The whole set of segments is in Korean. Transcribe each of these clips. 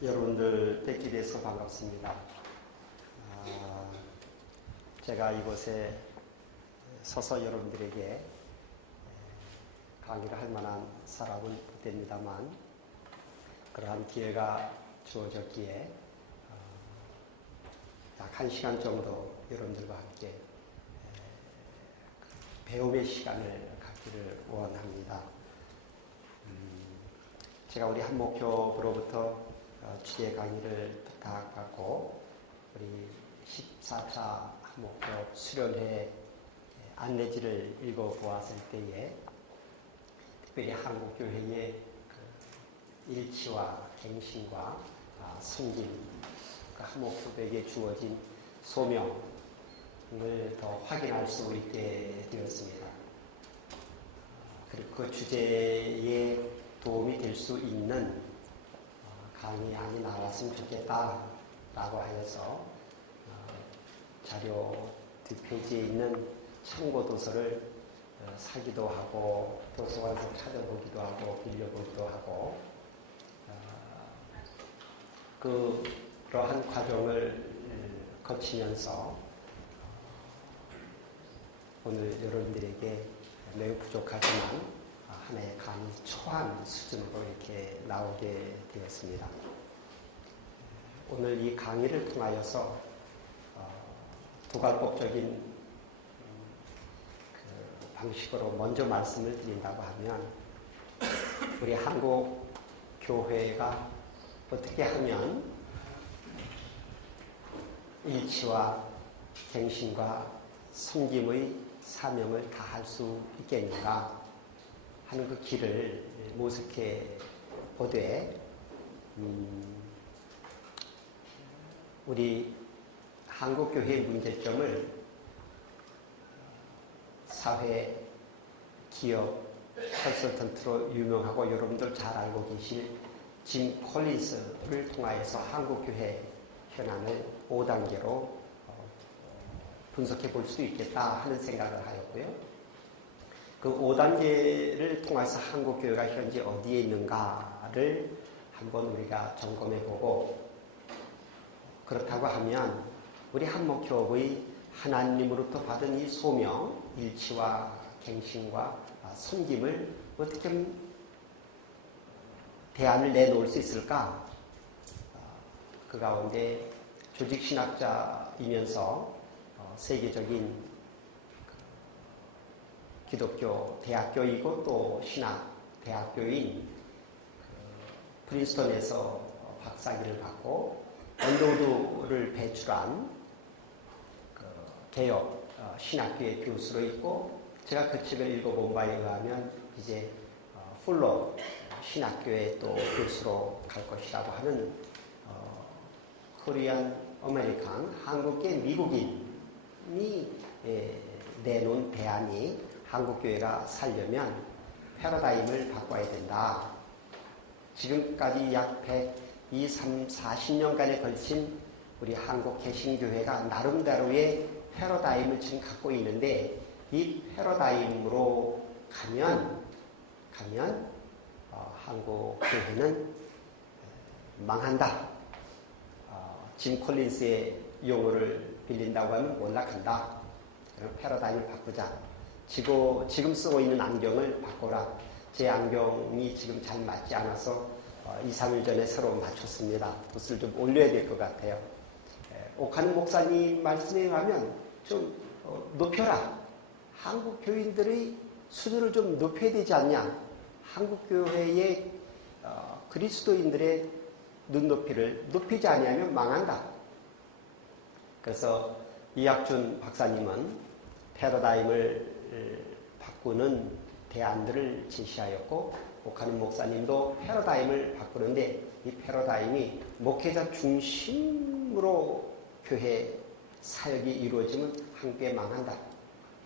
여러분들 뵙게 돼서 반갑습니다. 제가 이곳에 서서 여러분들에게 강의를 할 만한 사람은 못 됩니다만 그러한 기회가 주어졌기에 약 1시간 정도 여러분들과 함께 배움의 시간을 갖기를 원합니다. 제가 우리 한목교부로부터 취재 강의를 부탁받고 우리 14차 한목교 수련회 안내지를 읽어보았을 때에 특별히 한국교회의 일치와 갱신과 섬김, 한목교회에게 주어진 소명을 더 확인할 수 있게 되었습니다. 그리고 그 주제에 도움이 될 수 있는 강의안이 나왔으면 좋겠다라고 하여서 자료 뒷페이지에 있는 참고 도서를 사기도 하고 도서관에서 찾아보기도 하고 빌려보기도 하고 그러한 과정을 거치면서 오늘 여러분들에게 매우 부족하지만 하나의 강의 초안 수준으로 이렇게 나오게 되었습니다. 오늘 이 강의를 통하여서 두괄법적인 방식으로 먼저 말씀을 드린다고 하면 우리 한국 교회가 어떻게 하면 일치와 갱신과 섬김의 사명을 다할 수 있겠는가 하는 그 길을 모색해 보되 우리 한국교회의 문제점을 사회, 기업, 컨설턴트로 유명하고 여러분들 잘 알고 계실 짐 콜린스를 통하여서 한국교회 현안을 5단계로 분석해 볼 수 있겠다 하는 생각을 하였고요. 그 5단계를 통해서 한국교회가 현재 어디에 있는가를 한번 우리가 점검해 보고 그렇다고 하면 우리 한목교회의 하나님으로부터 받은 이 소명, 일치와 갱신과 섬김을 어떻게 대안을 내놓을 수 있을까? 그 가운데 조직신학자이면서 세계적인 기독교 대학교이고 또 신학 대학교인 프린스턴에서 박사학위를 받고 언더우드를 배출한 개혁 신학교의 교수로 있고 제가 그 책을 읽어본 바에 의하면 이제 풀로 신학교의 또 교수로 갈 것이라고 하는 코리안 아메리칸 한국계 미국인이 내놓은 대안이 한국교회가 살려면 패러다임을 바꿔야 된다. 지금까지 약 40년간에 걸친 우리 한국 개신교회가 나름대로의 패러다임을 지금 갖고 있는데 이 패러다임으로 가면 한국 교회는 망한다. 짐 콜린스의 용어를 빌린다고 하면 몰락한다. 그럼 패러다임을 바꾸자. 지금 쓰고 있는 안경을 바꿔라. 제 안경이 지금 잘 맞지 않아서 2, 3일 전에 새로 맞췄습니다. 붓을 좀 올려야 될 것 같아요. 옥하는 목사님 말씀에 의하면 좀 높여라. 한국 교인들의 수준을 좀 높여야 되지 않냐. 한국 교회의 그리스도인들의 눈높이를 높이지 않으면 망한다. 그래서 이학준 박사님은 패러다임을 바꾸는 대안들을 제시하였고 옥하는 목사님도 패러다임을 바꾸는데 이 패러다임이 목회자 중심으로 교회 사역이 이루어지면 한국에 망한다.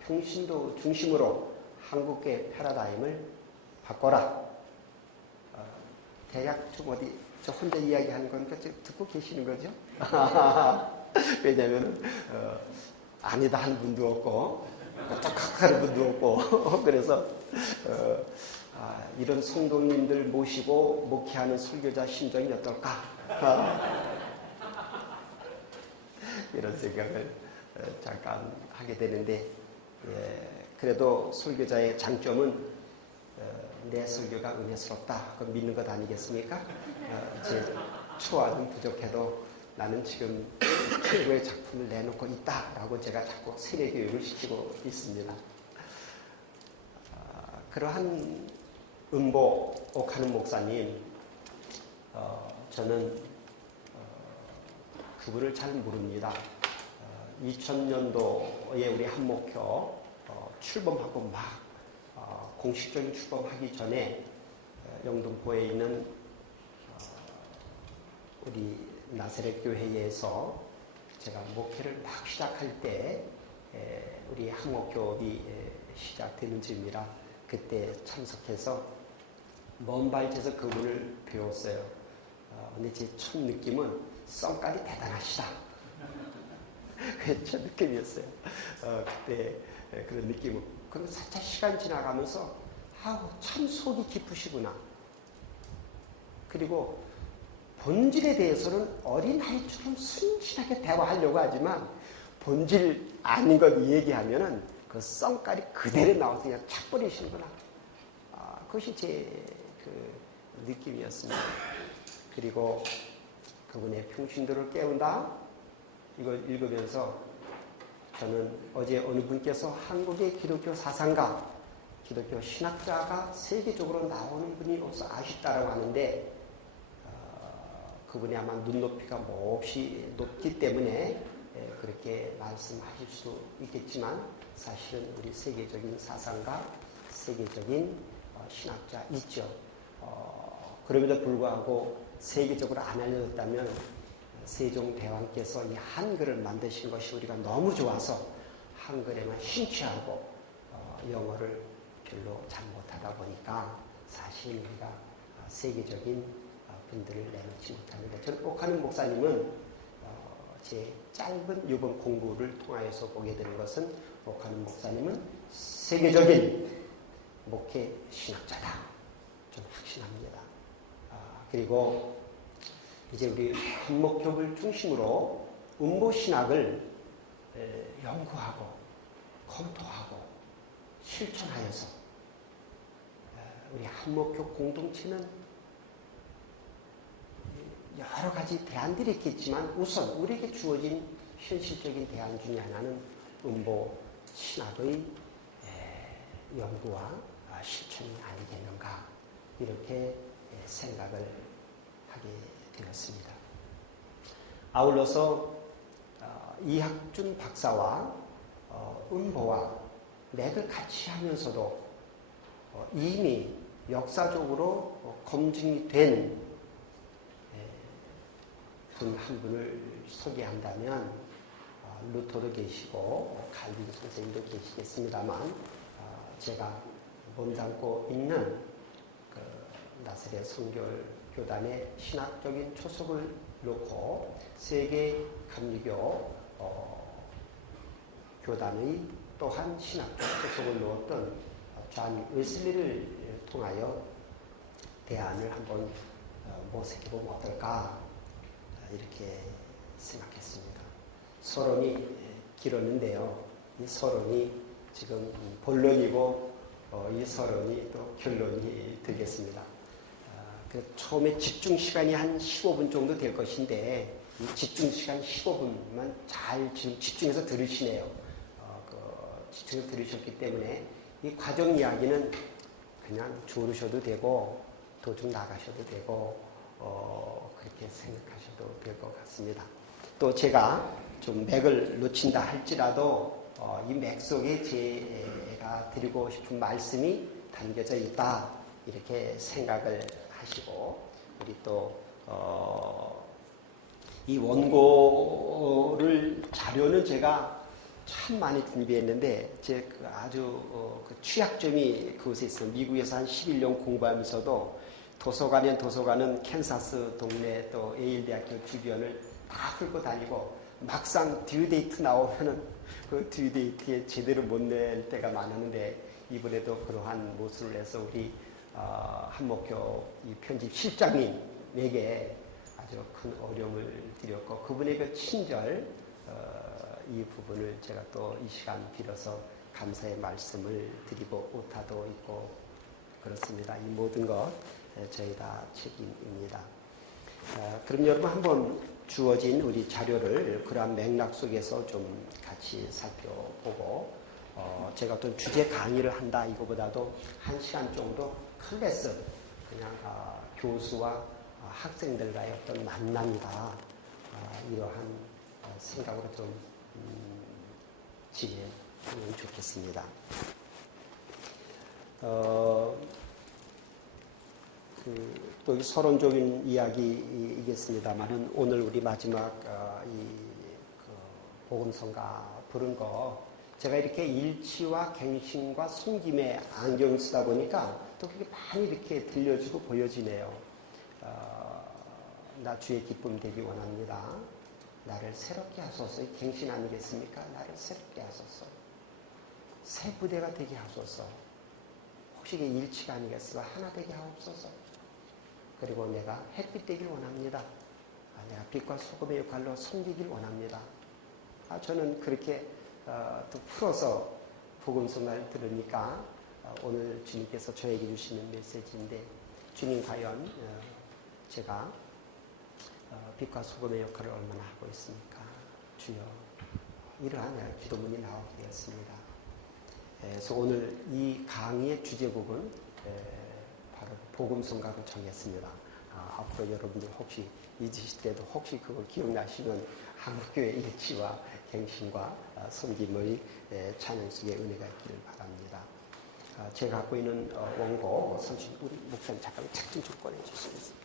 평신도 중심으로 한국의 패러다임을 바꿔라. 대략 좀 어디 저 혼자 이야기하는 거니까 듣고 계시는 거죠? 왜냐하면 아니다 하는 분도 없고 똑똑하는 분도 없고 그래서 이런 성도님들 모시고 목회하는 설교자 심정이 어떨까? 이런 생각을 잠깐 하게 되는데, 그래도 설교자의 장점은 내 설교가 은혜스럽다, 그거 믿는 것 아니겠습니까? 제 초안은 부족해도 나는 지금 최고의 작품을 내놓고 있다라고 제가 자꾸 세례 교육을 시키고 있습니다. 그러한 음보 옥하는 목사님, 저는 그분을 잘 모릅니다. 2000년도에 우리 한목교 출범하고 막 공식적인 출범하기 전에 영등포에 있는 우리 나사렛 교회에서 제가 목회를 막 시작할 때 우리 한목교업이 시작되는 즈음이라 그때 참석해서 먼 발치에서 그분을 배웠어요. 근데 제 첫 느낌은 썸깔이 대단하시다. 그게 첫 느낌이었어요. 그때 그런 느낌은. 그리고 살짝 시간 지나가면서 참 속이 깊으시구나. 그리고 본질에 대해서는 어린아이처럼 순진하게 대화하려고 하지만 본질 아닌 것 얘기하면은 그 썸깔이 그대로 나와서 그냥 착 버리시는구나. 그것이 제 느낌이었습니다. 그리고 그분의 평신도를 깨운다, 이걸 읽으면서 저는 어제 어느 분께서 한국의 기독교 사상가, 기독교 신학자가 세계적으로 나오는 분이 없어 아쉽다라고 하는데, 그분이 아마 눈높이가 몹시 높기 때문에 그렇게 말씀하실 수 있겠지만, 사실은 우리 세계적인 사상가, 세계적인 신학자 있죠. 그럼에도 불구하고 세계적으로 안 알려졌다면 세종대왕께서 이 한글을 만드신 것이 우리가 너무 좋아서 한글에만 심취하고 영어를 별로 잘 못하다 보니까 사실 우리가 세계적인 분들을 내놓지 못합니다. 저는 옥하는 목사님은 제 짧은 이번 공부를 통하여서 보게 되는 것은 옥하는 목사님은 세계적인 목회 신학자다. 좀 확신합니다. 그리고 이제 우리 한목교를 중심으로 음보신학을 연구하고 검토하고 실천하여서 우리 한목교 공동체는 여러 가지 대안들이 있겠지만 우선 우리에게 주어진 현실적인 대안 중에 하나는 음보신학의 연구와 실천이 아니겠는가, 이렇게 생각을 하게 되었습니다. 아울러서 이학준 박사와 음보와 맥을 같이 하면서도 이미 역사적으로 검증이 된 분 한 분을 소개한다면 루터도 계시고 칼빈 선생님도 계시겠습니다만, 제가 몸담고 있는 나사렛 선교교단의 신학적인 초석을 놓고 세계 감리교 교단의 또한 신학적 초석을 놓았던 존 웨슬리를 통하여 대안을 한번 모색해보면 어떨까, 이렇게 생각했습니다. 서론이 길었는데요. 이 서론이 지금 본론이고 이 서론이 또 결론이 되겠습니다. 처음에 집중 시간이 한 15분 정도 될 것인데 이 집중 시간 15분만 잘 집중해서 들으시네요. 집중해서 들으셨기 때문에 이 과정 이야기는 그냥 조르셔도 되고 도중 나가셔도 되고 그렇게 생각하셔도 될 것 같습니다. 또 제가 좀 맥을 놓친다 할지라도 이 맥 속에 제가 드리고 싶은 말씀이 담겨져 있다, 이렇게 생각을 하시고, 우리 또 이 원고를 자료는 제가 참 많이 준비했는데 제 아주 그 취약점이 그곳에 있어요. 미국에서 한 11년 공부하면서도 도서관은 캔사스 동네 또 예일 대학교 주변을 다 훑고 다니고 막상 듀데이트 나오면은 그 듀데이트에 제대로 못 낼 때가 많았는데, 이번에도 그러한 모습을 해서 우리 한목교 이 편집 실장님에게 아주 큰 어려움을 드렸고 그분의 그 친절 이 부분을 제가 또 이 시간 빌어서 감사의 말씀을 드리고 오타도 있고 그렇습니다. 이 모든 것 저희 다 책임입니다. 그럼 여러분 한번 주어진 우리 자료를 그러한 맥락 속에서 좀 같이 살펴보고 제가 어떤 주제 강의를 한다 이거보다도 1시간 정도 클래스 그냥 교수와 학생들과의 어떤 만남이다 이러한 생각으로 좀 진행하면 좋겠습니다. 또 서론적인 이야기이겠습니다만은 오늘 우리 마지막 복음성가 부른 거 제가 이렇게 일치와 갱신과 숨김에 안경 쓰다 보니까 또 그게 많이 이렇게 들려주고 보여지네요. 나 주의 기쁨 되기 원합니다. 나를 새롭게 하소서. 갱신 아니겠습니까? 나를 새롭게 하소서. 새 부대가 되게 하소서. 혹시 이게 일치가 아니겠어요? 하나 되게 하옵소서. 그리고 내가 햇빛 되길 원합니다. 내가 빛과 소금의 역할로 섬기길 원합니다. 저는 그렇게 또 풀어서 복음성가를 들으니까 오늘 주님께서 저에게 주시는 메시지인데 주님 과연 제가 빛과 소금의 역할을 얼마나 하고 있습니까? 주여 이러한 기도문이 나오게 되었습니다. 그래서 오늘 이 강의의 주제곡은 바로 복음성가로 정했습니다. 앞으로 여러분들 혹시 잊으실 때도 혹시 그걸 기억나시면 한국교회 일치와 갱신과 섬김의 찬양 속에 은혜가 있기를 바랍니다. 제가 갖고 있는 원고 우리 목사님 잠깐 책 좀 꺼내주시겠습니다.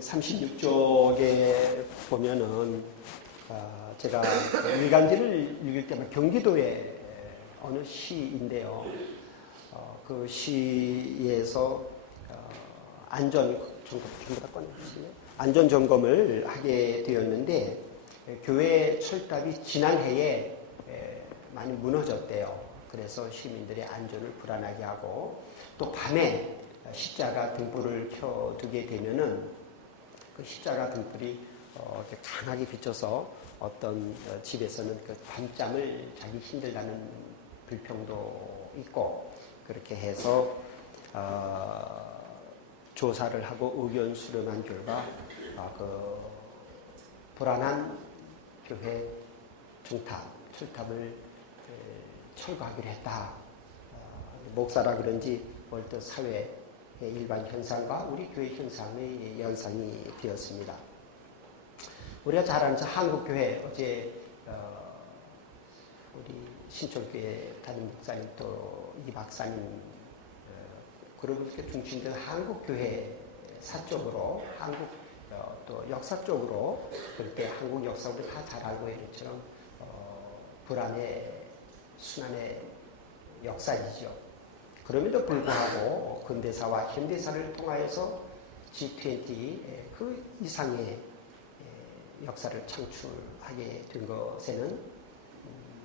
36쪽에 보면은 제가 일간지를 읽을 때마다 경기도의 어느 시인데요. 그 시에서 안전점검을 하게 되었는데 교회 철탑이 지난해에 많이 무너졌대요. 그래서 시민들의 안전을 불안하게 하고 또 밤에 십자가 등불을 켜두게 되면은 그 십자가 등불이 이렇게 강하게 비춰서 어떤 집에서는 그 밤잠을 자기 힘들다는 불평도 있고 그렇게 해서 조사를 하고 의견 수렴한 결과 그 불안한 교회 철탑을 철거하기로 했다. 목사라 그런지 월드 사회의 일반 현상과 우리 교회 현상의 연상이 되었습니다. 우리가 잘 아는 한국교회 어제 우리 신촌교회 담임 목사님 또 이 박사님 그리고 이렇게 중심된 한국교회 사적으로 한국 또 역사 쪽으로 그럴 때 한국 역사 우리 다 잘 알고 있는 것처럼 불안의 순환의 역사이죠. 그럼에도 불구하고 근대사와 현대사를 통하여서 G20 그 이상의 역사를 창출하게 된 것에는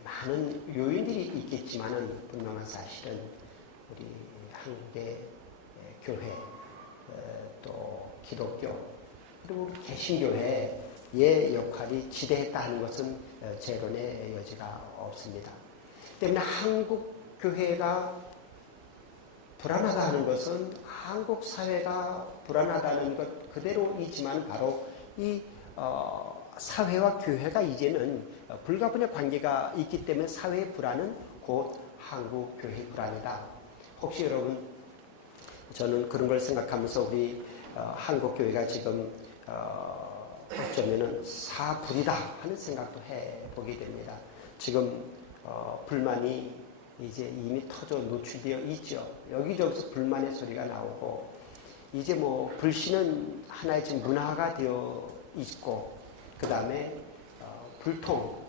많은 요인들이 있겠지만은 분명한 사실은 우리 한국의 교회 또 기독교 그리고 우리 개신교회의 역할이 지대했다 하는 것은 재론의 여지가 없습니다. 때문에 한국 교회가 불안하다 하는 것은 한국 사회가 불안하다는 것 그대로이지만 바로 이 사회와 교회가 이제는 불가분의 관계가 있기 때문에 사회의 불안은 곧 한국 교회의 불안이다. 혹시 여러분 저는 그런 걸 생각하면서 우리 한국 교회가 지금 어쩌면은 사불이다 하는 생각도 해보게 됩니다. 지금 불만이 이제 이미 터져 노출되어 있죠. 여기저기서 불만의 소리가 나오고 이제 뭐 불신은 하나의 지금 문화가 되어 있고 그 다음에 불통,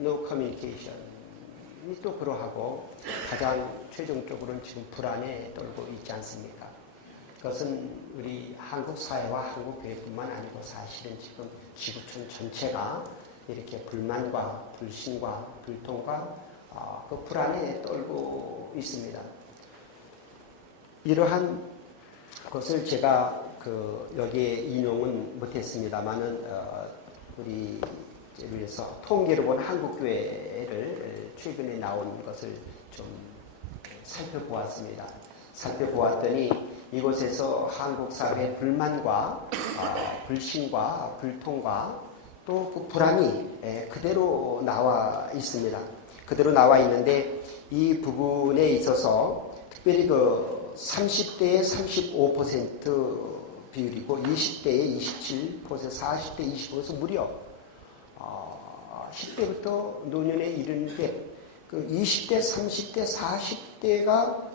no communication이 또 그러하고 가장 최종적으로는 지금 불안에 떨고 있지 않습니까? 그것은 우리 한국 사회와 한국 교회뿐만 아니고 사실은 지금 지구촌 전체가 이렇게 불만과 불신과 불통과 그 불안에 떨고 있습니다. 이러한 것을 제가 여기에 인용은 못했습니다만은 우리 위해서 통계로 본 한국교회를 최근에 나온 것을 좀 살펴보았습니다. 살펴보았더니 이곳에서 한국 사회의 불만과 불신과 불통과 또 그 불안이 그대로 나와 있습니다. 그대로 나와 있는데 이 부분에 있어서 특별히 30대의 35% 비율이고 20대의 27%, 40대 25%에서 무려 10대부터 노년에 이르는데 20대, 30대, 40대가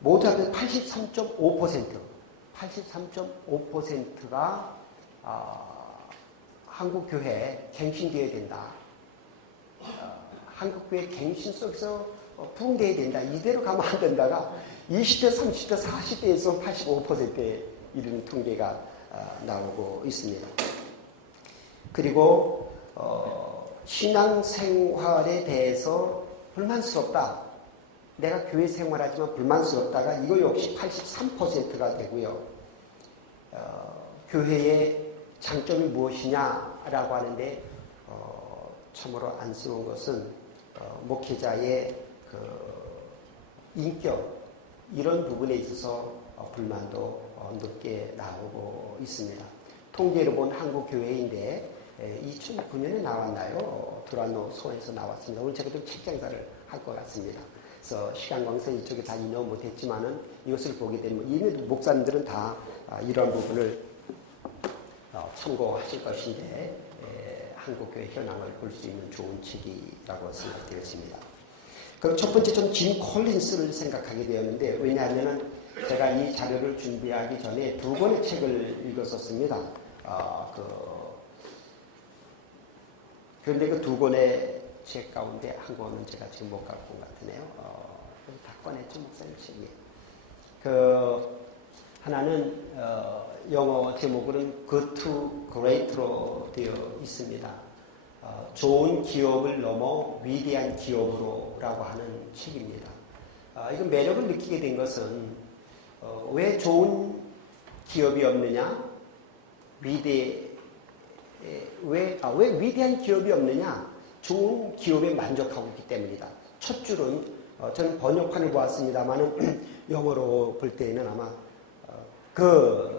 모두 합해 83.5%가 한국교회에 갱신되어야 된다. 한국교회 갱신 속에서 부흥되어야 된다. 이대로 가면 안 된다가 20대, 30대, 40대에서 85%에 이르는 통계가 나오고 있습니다. 그리고 신앙생활에 대해서 불만스럽다. 내가 교회 생활하지만 불만스럽다가 이거 역시 83%가 되고요. 교회의 장점이 무엇이냐라고 하는데 참으로 안쓰러운 것은 목회자의 인격 이런 부분에 있어서 불만도 높게 나오고 있습니다. 통계로 본 한국교회인데 2009년에 나왔나요? 두란노소에서 나왔습니다. 오늘 제가 좀 책장사를 할 것 같습니다. 그래서 시간 관계상 이쪽에 다 인용 못했지만은 이것을 보게 되면 이미 목사님들은 다 이런 부분을 참고하실 것인데 한국교회 현황을 볼 수 있는 좋은 책이라고 생각되었습니다. 그럼 첫 번째 좀 짐 콜린스를 생각하게 되었는데 왜냐하면 제가 이 자료를 준비하기 전에 두 권의 책을 읽었었습니다. 그런데 그 두 권의 책 가운데 한 권은 제가 지금 못 갖고 온 것 같으네요. 다 꺼냈죠, 목사님 책이. 하나는 영어 제목으로는 Good to Great로 되어 있습니다. 좋은 기업을 넘어 위대한 기업으로라고 하는 책입니다. 이건 매력을 느끼게 된 것은 왜 좋은 기업이 없느냐? 왜 위대한 기업이 없느냐? 좋은 기업에 만족하고 있기 때문이다. 첫 줄은 저는 번역판을 보았습니다만은 영어로 볼 때에는 아마 good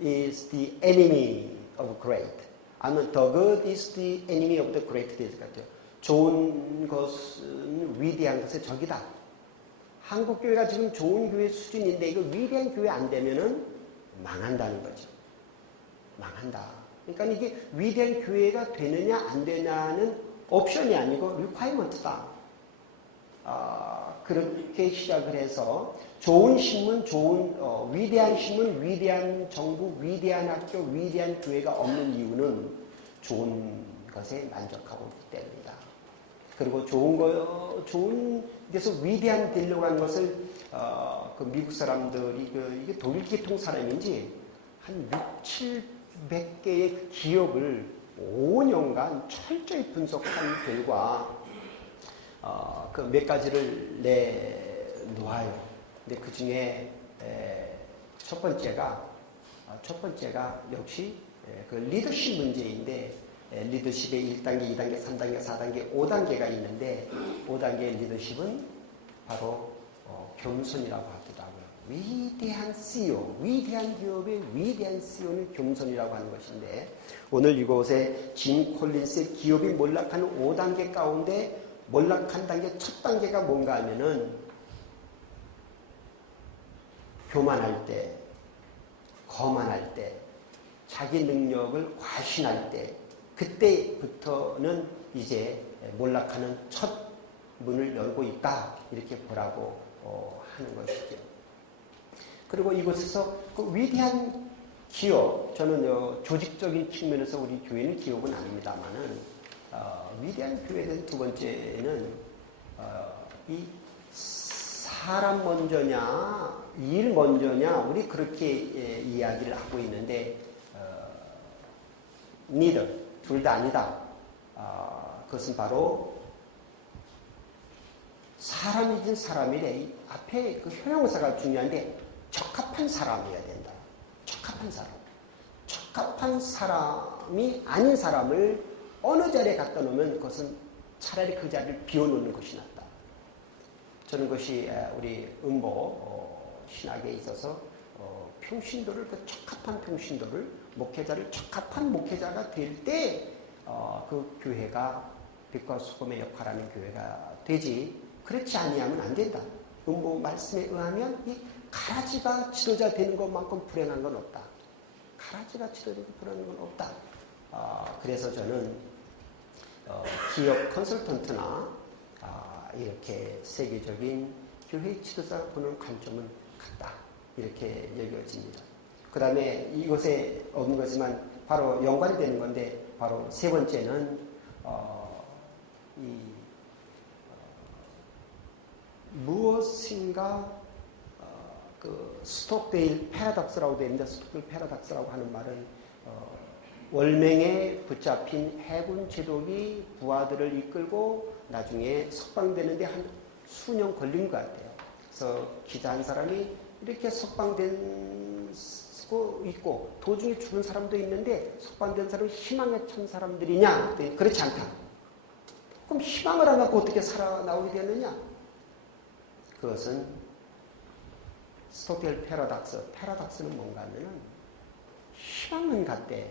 is the enemy of great. 아니면 the good is the enemy of the great 될 것 같아요. 좋은 것은 위대한 것의 적이다. 한국교회가 지금 좋은 교회 수준인데 이거 위대한 교회 안 되면은 망한다는 거죠. 망한다. 그러니까 이게 위대한 교회가 되느냐 안 되냐는 옵션이 아니고 리콰이먼트다. 그렇게 시작을 해서 좋은 신문, 위대한 신문, 위대한 정부, 위대한 학교, 위대한 교회가 없는 이유는 좋은 것에 만족하고 있기 때문이다. 그리고 좋은 데서 위대한 되려고 하는 것을 그 미국 사람들이 이게 독일 계통 사람인지 한 600-700개의 기업을 5년간 철저히 분석한 결과 그 몇 가지를 내놓아요. 근데 그 중에 첫 번째가 역시 그 리더십 문제인데 리더십의 1단계, 2단계, 3단계, 4단계, 5단계가 있는데 5단계의 리더십은 바로 겸손이라고 하기도 하고요. 위대한 CEO, 위대한 기업의 위대한 CEO는 겸손이라고 하는 것인데 오늘 이곳에 짐 콜린스의 기업이 몰락하는 5단계 가운데 몰락한 단계 첫 단계가 뭔가 하면은 교만할 때, 거만할 때, 자기 능력을 과신할 때 그때부터는 이제 몰락하는 첫 문을 열고 있다 이렇게 보라고 하는 것이죠. 그리고 이곳에서 그 위대한 기업, 저는 조직적인 측면에서 우리 교회는 기업은 아닙니다만은 위대한 교회에 대한 두 번째는 이 사람 먼저냐 일 먼저냐 우리 그렇게 이야기를 하고 있는데 neither 둘 다 아니다. 그것은 바로 사람이긴 사람이래. 이 앞에 그 형용사가 중요한데 적합한 사람이어야 된다. 적합한 사람. 적합한 사람이 아닌 사람을 어느 자리에 갖다 놓으면 그것은 차라리 그 자리를 비워놓는 것이 낫다. 저는 그것이 우리 음보 신학에 있어서 평신도를 그 적합한 평신도를 목회자를 적합한 목회자가 될 때 그 교회가 빛과 소금의 역할하는 교회가 되지 그렇지 아니하면 안 된다. 음보 말씀에 의하면 이 가라지가 지도자 되는 것만큼 불행한 건 없다. 가라지가 지도자 불행한 건 없다. 그래서 저는 기업 컨설턴트나 이렇게 세계적인 교회 지도자 보는 관점은 같다. 이렇게 여겨집니다. 그 다음에 이것에 없는 거지만 바로 연관이 되는 건데 바로 세 번째는 무엇인가 그 스톡데일 패러독스라고 되어 있는데 스톡데일 패러독스라고 하는 말은 월맹에 붙잡힌 해군 제독이 부하들을 이끌고 나중에 석방되는데 한 수년 걸린 것 같아요. 그래서 기자 한 사람이 이렇게 석방된 거 있고 도중에 죽은 사람도 있는데 석방된 사람이 희망에 찬 사람들이냐? 그렇지 않다. 그럼 희망을 안 갖고 어떻게 살아나오게 되느냐? 그것은 스톡데일 패러독스는 뭔가 하면은 희망은 같대.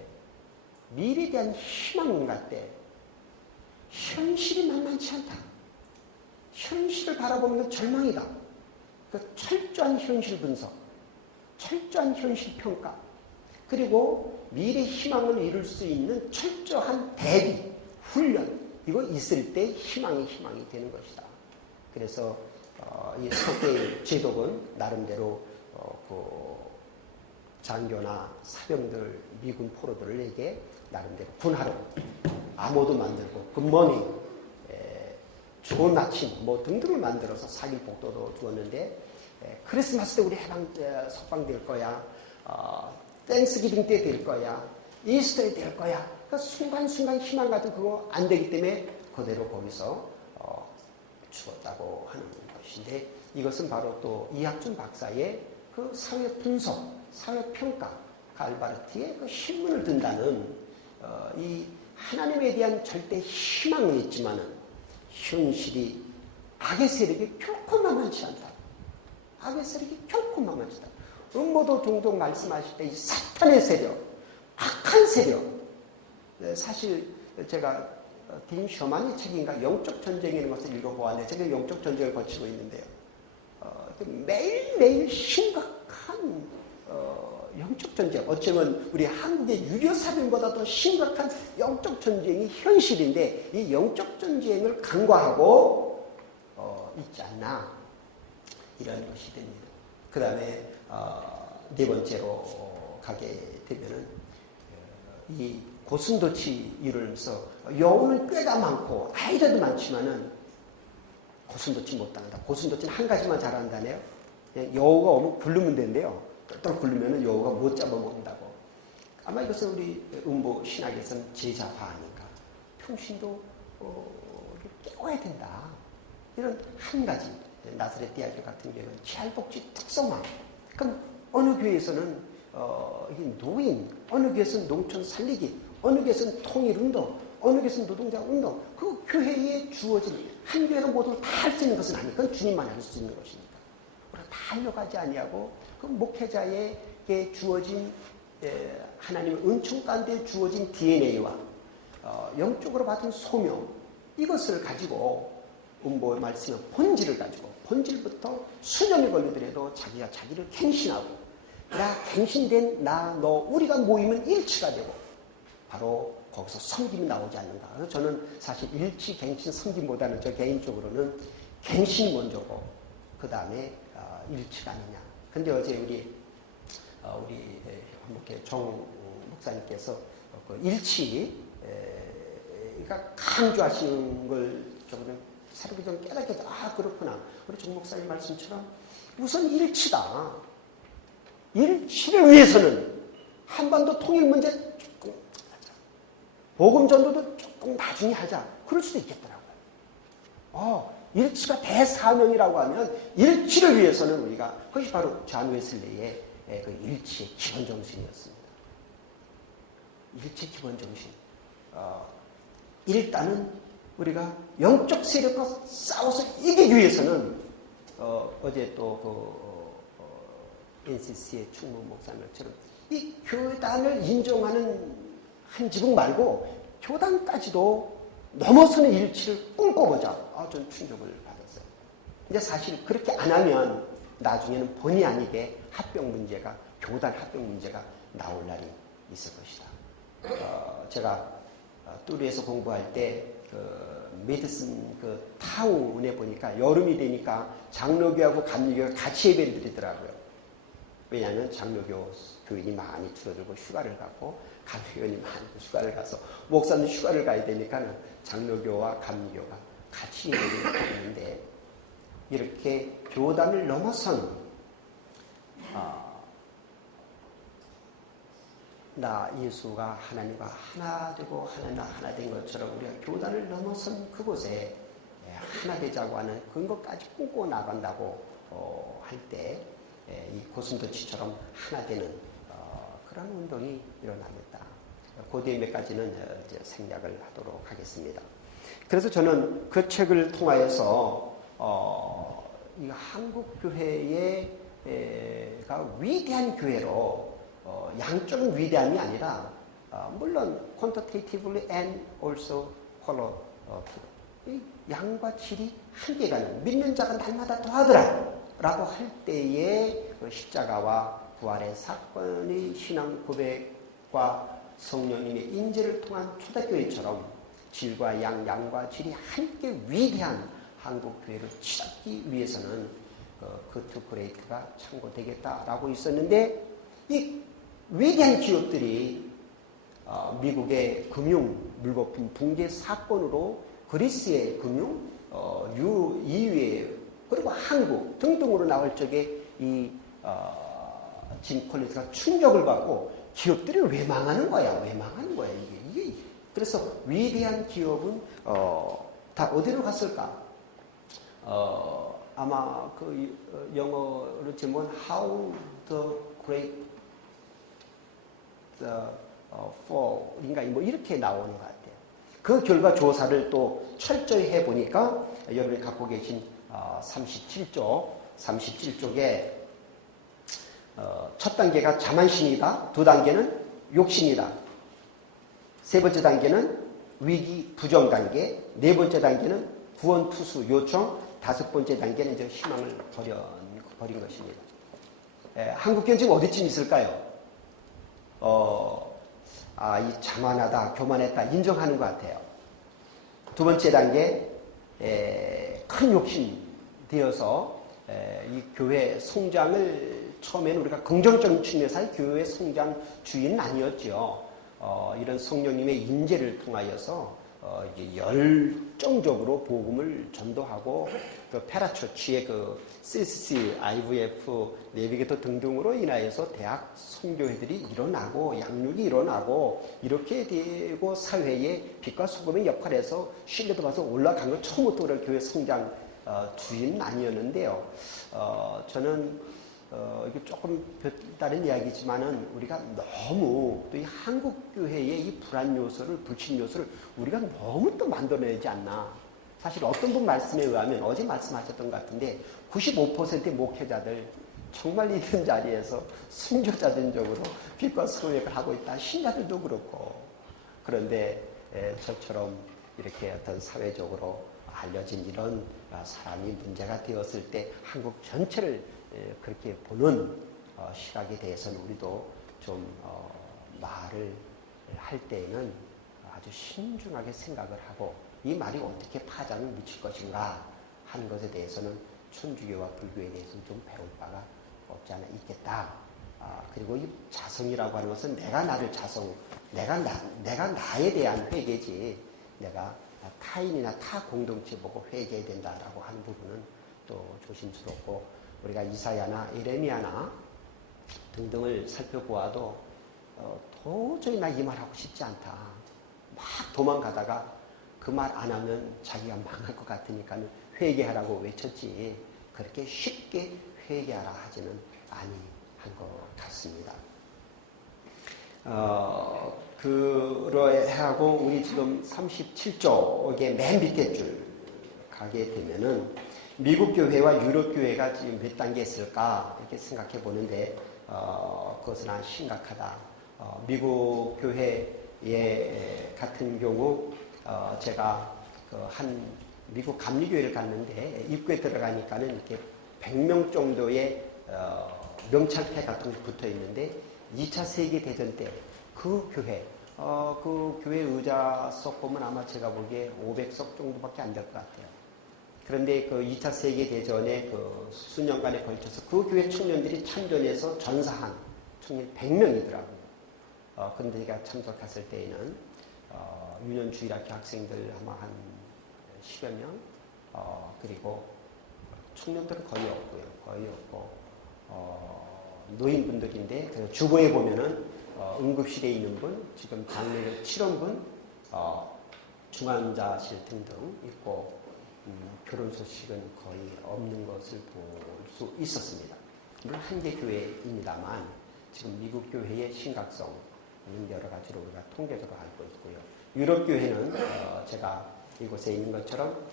미래에 대한 희망은 같대. 현실이 만만치 않다. 현실을 바라보면 절망이다. 그 철저한 현실 분석, 철저한 현실 평가, 그리고 미래 희망을 이룰 수 있는 철저한 대비, 훈련, 이거 있을 때 희망이 되는 것이다. 그래서 이 스톡데일 제독은 나름대로 그 장교나 사병들, 미군 포로들에게 나름대로 군하로 암호도 만들고 굿모닝, 좋은 아침 뭐 등등을 만들어서 4일 복도도 주었는데 크리스마스 때 우리 석방될 거야. 땡스기빙 때 될 거야. 이스터에 될 거야. 그러니까 순간순간 희망 같은 그거 안 되기 때문에 그대로 거기서 죽었다고 하는 것인데 이것은 바로 또 이학준 박사의 그 사회 분석, 사회 평가, 갈바르티의 그 신문을 든다는 이 하나님에 대한 절대 희망은 있지만은 현실이 악의 세력이 결코 만만치 않다. 악의 세력이 결코 만만치 않다. 음모도 종종 말씀하실 때 이 사탄의 세력, 악한 세력. 사실 제가 딘 셔만의 책인가 영적 전쟁이라는 것을 읽어보았는데 제가 영적 전쟁을 거치고 있는데요. 매일매일 심각한 영적 전쟁, 어쩌면 우리 한국의 6.25 사변보다도 심각한 영적 전쟁이 현실인데 이 영적 전쟁을 간과하고 있지 않나 이런 것이 됩니다. 그 다음에 네 번째로 가게 되면은 이 고슴도치 이루면서 여우는 꽤가 많고 아이들도 많지만은 고슴도치 못 당한다. 고슴도치는 한 가지만 잘한다네요. 여우가 오면 굴르면 된대요. 똘똘 굴르면 여우가 못 잡아먹는다고. 아마 이것은 우리 음보 신학에서는 제자화하니까 평신도 깨워야 된다. 이런 한 가지 나사렛 대학교 같은 경우는 치알복지 특성화. 그럼 어느 교회에서는 노인, 어느 교회에서는 농촌 살리기, 어느 교회에서는 통일운동, 어느 교회에서는 노동자운동. 그 교회에 주어진 한 교회가 모두 다 할 수 있는 것은 아니고 그건 주님만 할 수 있는 것이니까. 우리가 다 하려고 하지 아니하고 그 목회자에게 주어진 하나님의 은총 가운데 주어진 DNA와 영적으로 받은 소명 이것을 가지고 음보의 말씀의 본질을 가지고 본질부터 수년이 걸리더라도 자기가 자기를 갱신하고 나 갱신된 나 너 우리가 모이면 일치가 되고 바로 거기서 섬김이 나오지 않는가. 그래서 저는 사실 일치 갱신 섬김보다는 저 개인적으로는 갱신이 먼저고 그 다음에 일치가 아니냐. 근데 어제 우리 정 목사님께서 그 일치가 강조하시는 걸 조금 새롭게 좀 깨닫게 돼서 그렇구나. 우리 정 목사님 말씀처럼 우선 일치다. 일치를 위해서는 한반도 통일 문제 조금 하자. 복음 전도도 조금 나중에 하자. 그럴 수도 있겠더라고요. 일치가 대사명이라고 하면 일치를 위해서는 우리가 그것이 바로 존 웨슬리의 그 일치의 기본 정신이었습니다. 일치 기본 정신. 일단은 우리가 영적 세력과 싸워서 이기기 위해서는 어제 또 NCC의 충무 목사님처럼 이 교단을 인정하는 한 지붕 말고 교단까지도 넘어서는 일치를 꿈꿔보자. 전 충격을 받았어요. 근데 사실 그렇게 안 하면 나중에는 본의 아니게 교단 합병 문제가 나올 날이 있을 것이다. 제가 뚜리에서 공부할 때 메디슨 타운에 보니까 여름이 되니까 장로교하고 감리교가 같이 예배를 드리더라고요. 왜냐하면 장로교 교인이 많이 줄어들고 휴가를 가고 감리교인이 많이 휴가를 가서 목사님 휴가를 가야 되니까 장로교와 감리교가 같이 예배를 드리는데 이렇게 교단을 넘어선 나 예수가 하나님과 하나 되고 하나님과 하나 된 것처럼 우리가 교단을 넘어선 그곳에 하나 되자고 하는 그것까지 꿈꿔 나간다고 할 때 이 고슴도치처럼 하나 되는 그런 운동이 일어납니다. 그 뒤에 몇 가지는 이제 생략을 하도록 하겠습니다. 그래서 저는 그 책을 통하여서 이 한국 교회가 위대한 교회로 양적인 위대함이 아니라 물론 quantitatively and also qualitative 이 양과 질이 함께 가는 믿는 자가 날마다 더하더라 라고 할 때에 그 십자가와 부활의 사건의 신앙 고백과 성령님의 인재를 통한 초대교회처럼 질과 양과 질이 함께 위대한 한국 교회를 치닫기 위해서는 그 투 그레이트가 참고되겠다라고 있었는데 이 위대한 기업들이 미국의 금융 물거품 붕괴 사건으로 그리스의 금융, EU의 그리고 한국 등등으로 나올 적에 이 짐 콜린스가 충격을 받고 기업들이 왜 망하는 거야? 왜 망하는 거야? 이게 그래서 위대한 기업은 다 어디로 갔을까? 아마 그 영어로 제목은 How the Great Fall인가 뭐 이렇게 나오는 것 같아요. 그 결과 조사를 또 철저히 해보니까 여러분이 갖고 계신 37쪽에 첫 단계가 자만심이다. 두 단계는 욕심이다. 세 번째 단계는 위기 부정 단계. 네 번째 단계는 구원 투수 요청. 다섯 번째 단계는 이제 희망을 버린 것입니다. 한국교회는 지금 어디쯤 있을까요? 이 자만하다, 교만했다 인정하는 것 같아요. 두 번째 단계, 큰 욕심 되어서 이 교회 성장을 처음에는 우리가 긍정적인 측면에서 교회 성장 주인은 아니었죠. 이런 성령님의 인재를 통하여서 열정적으로 복음을 전도하고 그 페라처치의 그 CCC, IVF, 내비게이터 등등으로 인하여서 대학 선교회들이 일어나고 양육이 일어나고 이렇게 되고 사회에 빛과 소금의 역할에서 신뢰도 받아서 올라간 건 처음부터 우리 교회 성장 주인은 아니었는데요. 저는 이게 조금 다른 이야기지만은 우리가 너무 또 이 한국 교회의 이 불안 요소를 불신 요소를 우리가 너무 또 만들어내지 않나. 사실 어떤 분 말씀에 의하면 어제 말씀하셨던 것 같은데 95%의 목회자들 정말 있는 자리에서 순교자전적으로 빛과 소액을 하고 있다. 신자들도 그렇고. 그런데 저처럼 이렇게 어떤 사회적으로 알려진 이런 사람이 문제가 되었을 때 한국 전체를 그렇게 보는 시각에 대해서는 우리도 좀 말을 할 때에는 아주 신중하게 생각을 하고 이 말이 어떻게 파장을 미칠 것인가 하는 것에 대해서는 천주교와 불교에 대해서는 좀 배울 바가 없지 않아 있겠다. 그리고 이 자성이라고 하는 것은 내가 나를 자성, 내가 나에 대한 회개지 내가 타인이나 타 공동체 보고 회개해야 된다라고 하는 부분은 또 조심스럽고 우리가 이사야나 에레미야나 등등을 살펴보아도 도저히 나 이 말하고 싶지 않다. 막 도망가다가 그 말 안 하면 자기가 망할 것 같으니까 회개하라고 외쳤지 그렇게 쉽게 회개하라 하지는 아니한 것 같습니다. 그러하고 우리 지금 37쪽의 맨 밑에 줄 가게 되면은 미국 교회와 유럽 교회가 지금 몇 단계에 있을까 이렇게 생각해 보는데 그것은 아주 심각하다. 미국 교회 같은 경우 제가 미국 감리교회를 갔는데 입구에 들어가니까는 이렇게 100명 정도의 명찰패 같은 게 붙어 있는데 2차 세계대전 때 그 교회 의자석 보면 아마 제가 보기에 500석 정도밖에 안 될 것 같아요. 그런데 그 2차 세계대전에 그 수년간에 걸쳐서 그 교회 청년들이 참전해서 전사한 청년 100명이더라고요. 근데 제가 참석했을 때에는 유년 주일학교 학생들 아마 한 10여 명, 그리고 청년들은 거의 없고, 노인분들인데, 그 주보에 보면은, 응급실에 있는 분, 지금 장례를 치른 분, 중환자실 등등 있고, 결혼 소식은 거의 없는 것을 볼 수 있었습니다. 물론 한개 교회입니다만, 지금 미국 교회의 심각성은 여러 가지로 우리가 통계적으로 알고 있고요. 유럽 교회는, 제가 이곳에 있는 것처럼,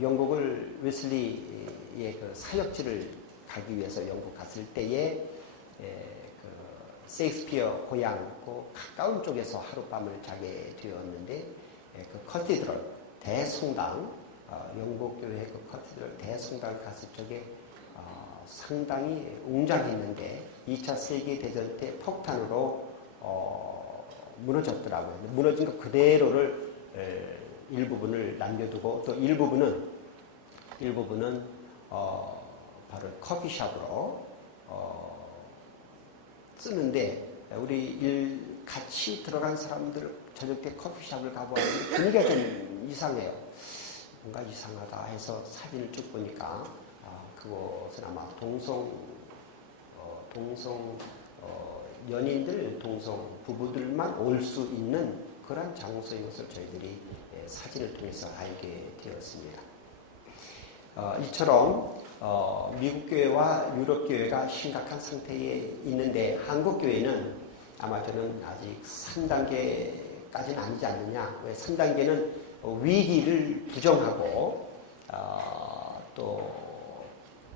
영국을 웨슬리의 그 사역지를 가기 위해서 영국 갔을 때에 그 셰익스피어 고향 그 가까운 쪽에서 하룻밤을 자게 되었는데 그 커티드럴 대성당 영국 교회 그 커티드럴 대성당 갔을 적에 상당히 웅장했는데 2차 세계대전 때 폭탄으로 무너졌더라고요. 무너진 것 그대로를 일부분을 남겨두고 또 일부분은 바로 커피숍으로 쓰는데 우리 같이 들어간 사람들 저녁 때 커피숍을 가보았는데 분위기가 좀 이상해요. 뭔가 이상하다 해서 사진을 쭉 보니까 그것은 아마 연인들, 동성 부부들만 올 수 있는 그런 장소인 것을 저희들이 사진을 통해서 알게 되었습니다. 이처럼 미국 교회와 유럽 교회가 심각한 상태에 있는데 한국 교회는 아마 저는 아직 3단계까지는 아니지 않느냐. 왜 3단계는 위기를 부정하고 또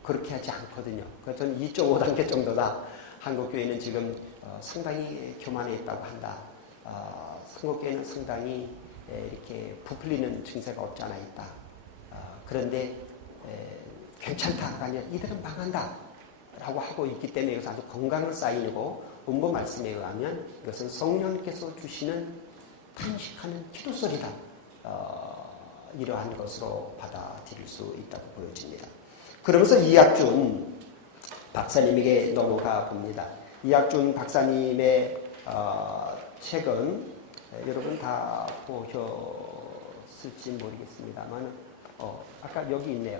그렇게 하지 않거든요. 그래서 저는 2.5단계 정도다. 한국 교회는 지금 상당히 교만해 있다고 한다. 한국 교회는 상당히 이렇게 부풀리는 증세가 없지 않아 있다. 그런데 괜찮다가 아니라 이들은 망한다 라고 하고 있기 때문에 이것은 아주 건강한 사인이고 본문 말씀에 의하면 이것은 성령께서 주시는 탄식하는 기도소리다. 이러한 것으로 받아들일 수 있다고 보여집니다. 그러면서 이학준 박사님에게 넘어가 봅니다. 이학준 박사님의 책은 여러분 다 보셨을지 모르겠습니다만 아까 여기 있네요.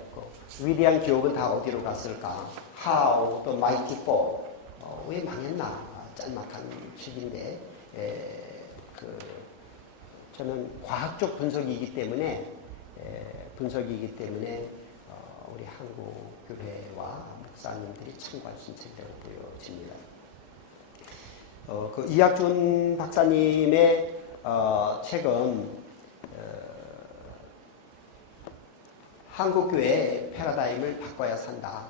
위대한 기업은 다 어디로 갔을까? How the Mighty Fall. 왜 망했나? 짤막한 책인데 저는 과학적 분석이기 때문에 우리 한국 교회와 목사님들이 참고할 수 있는 책이라고 보여집니다. 그 이학준 박사님의 책은 한국교회의 패러다임을 바꿔야 산다.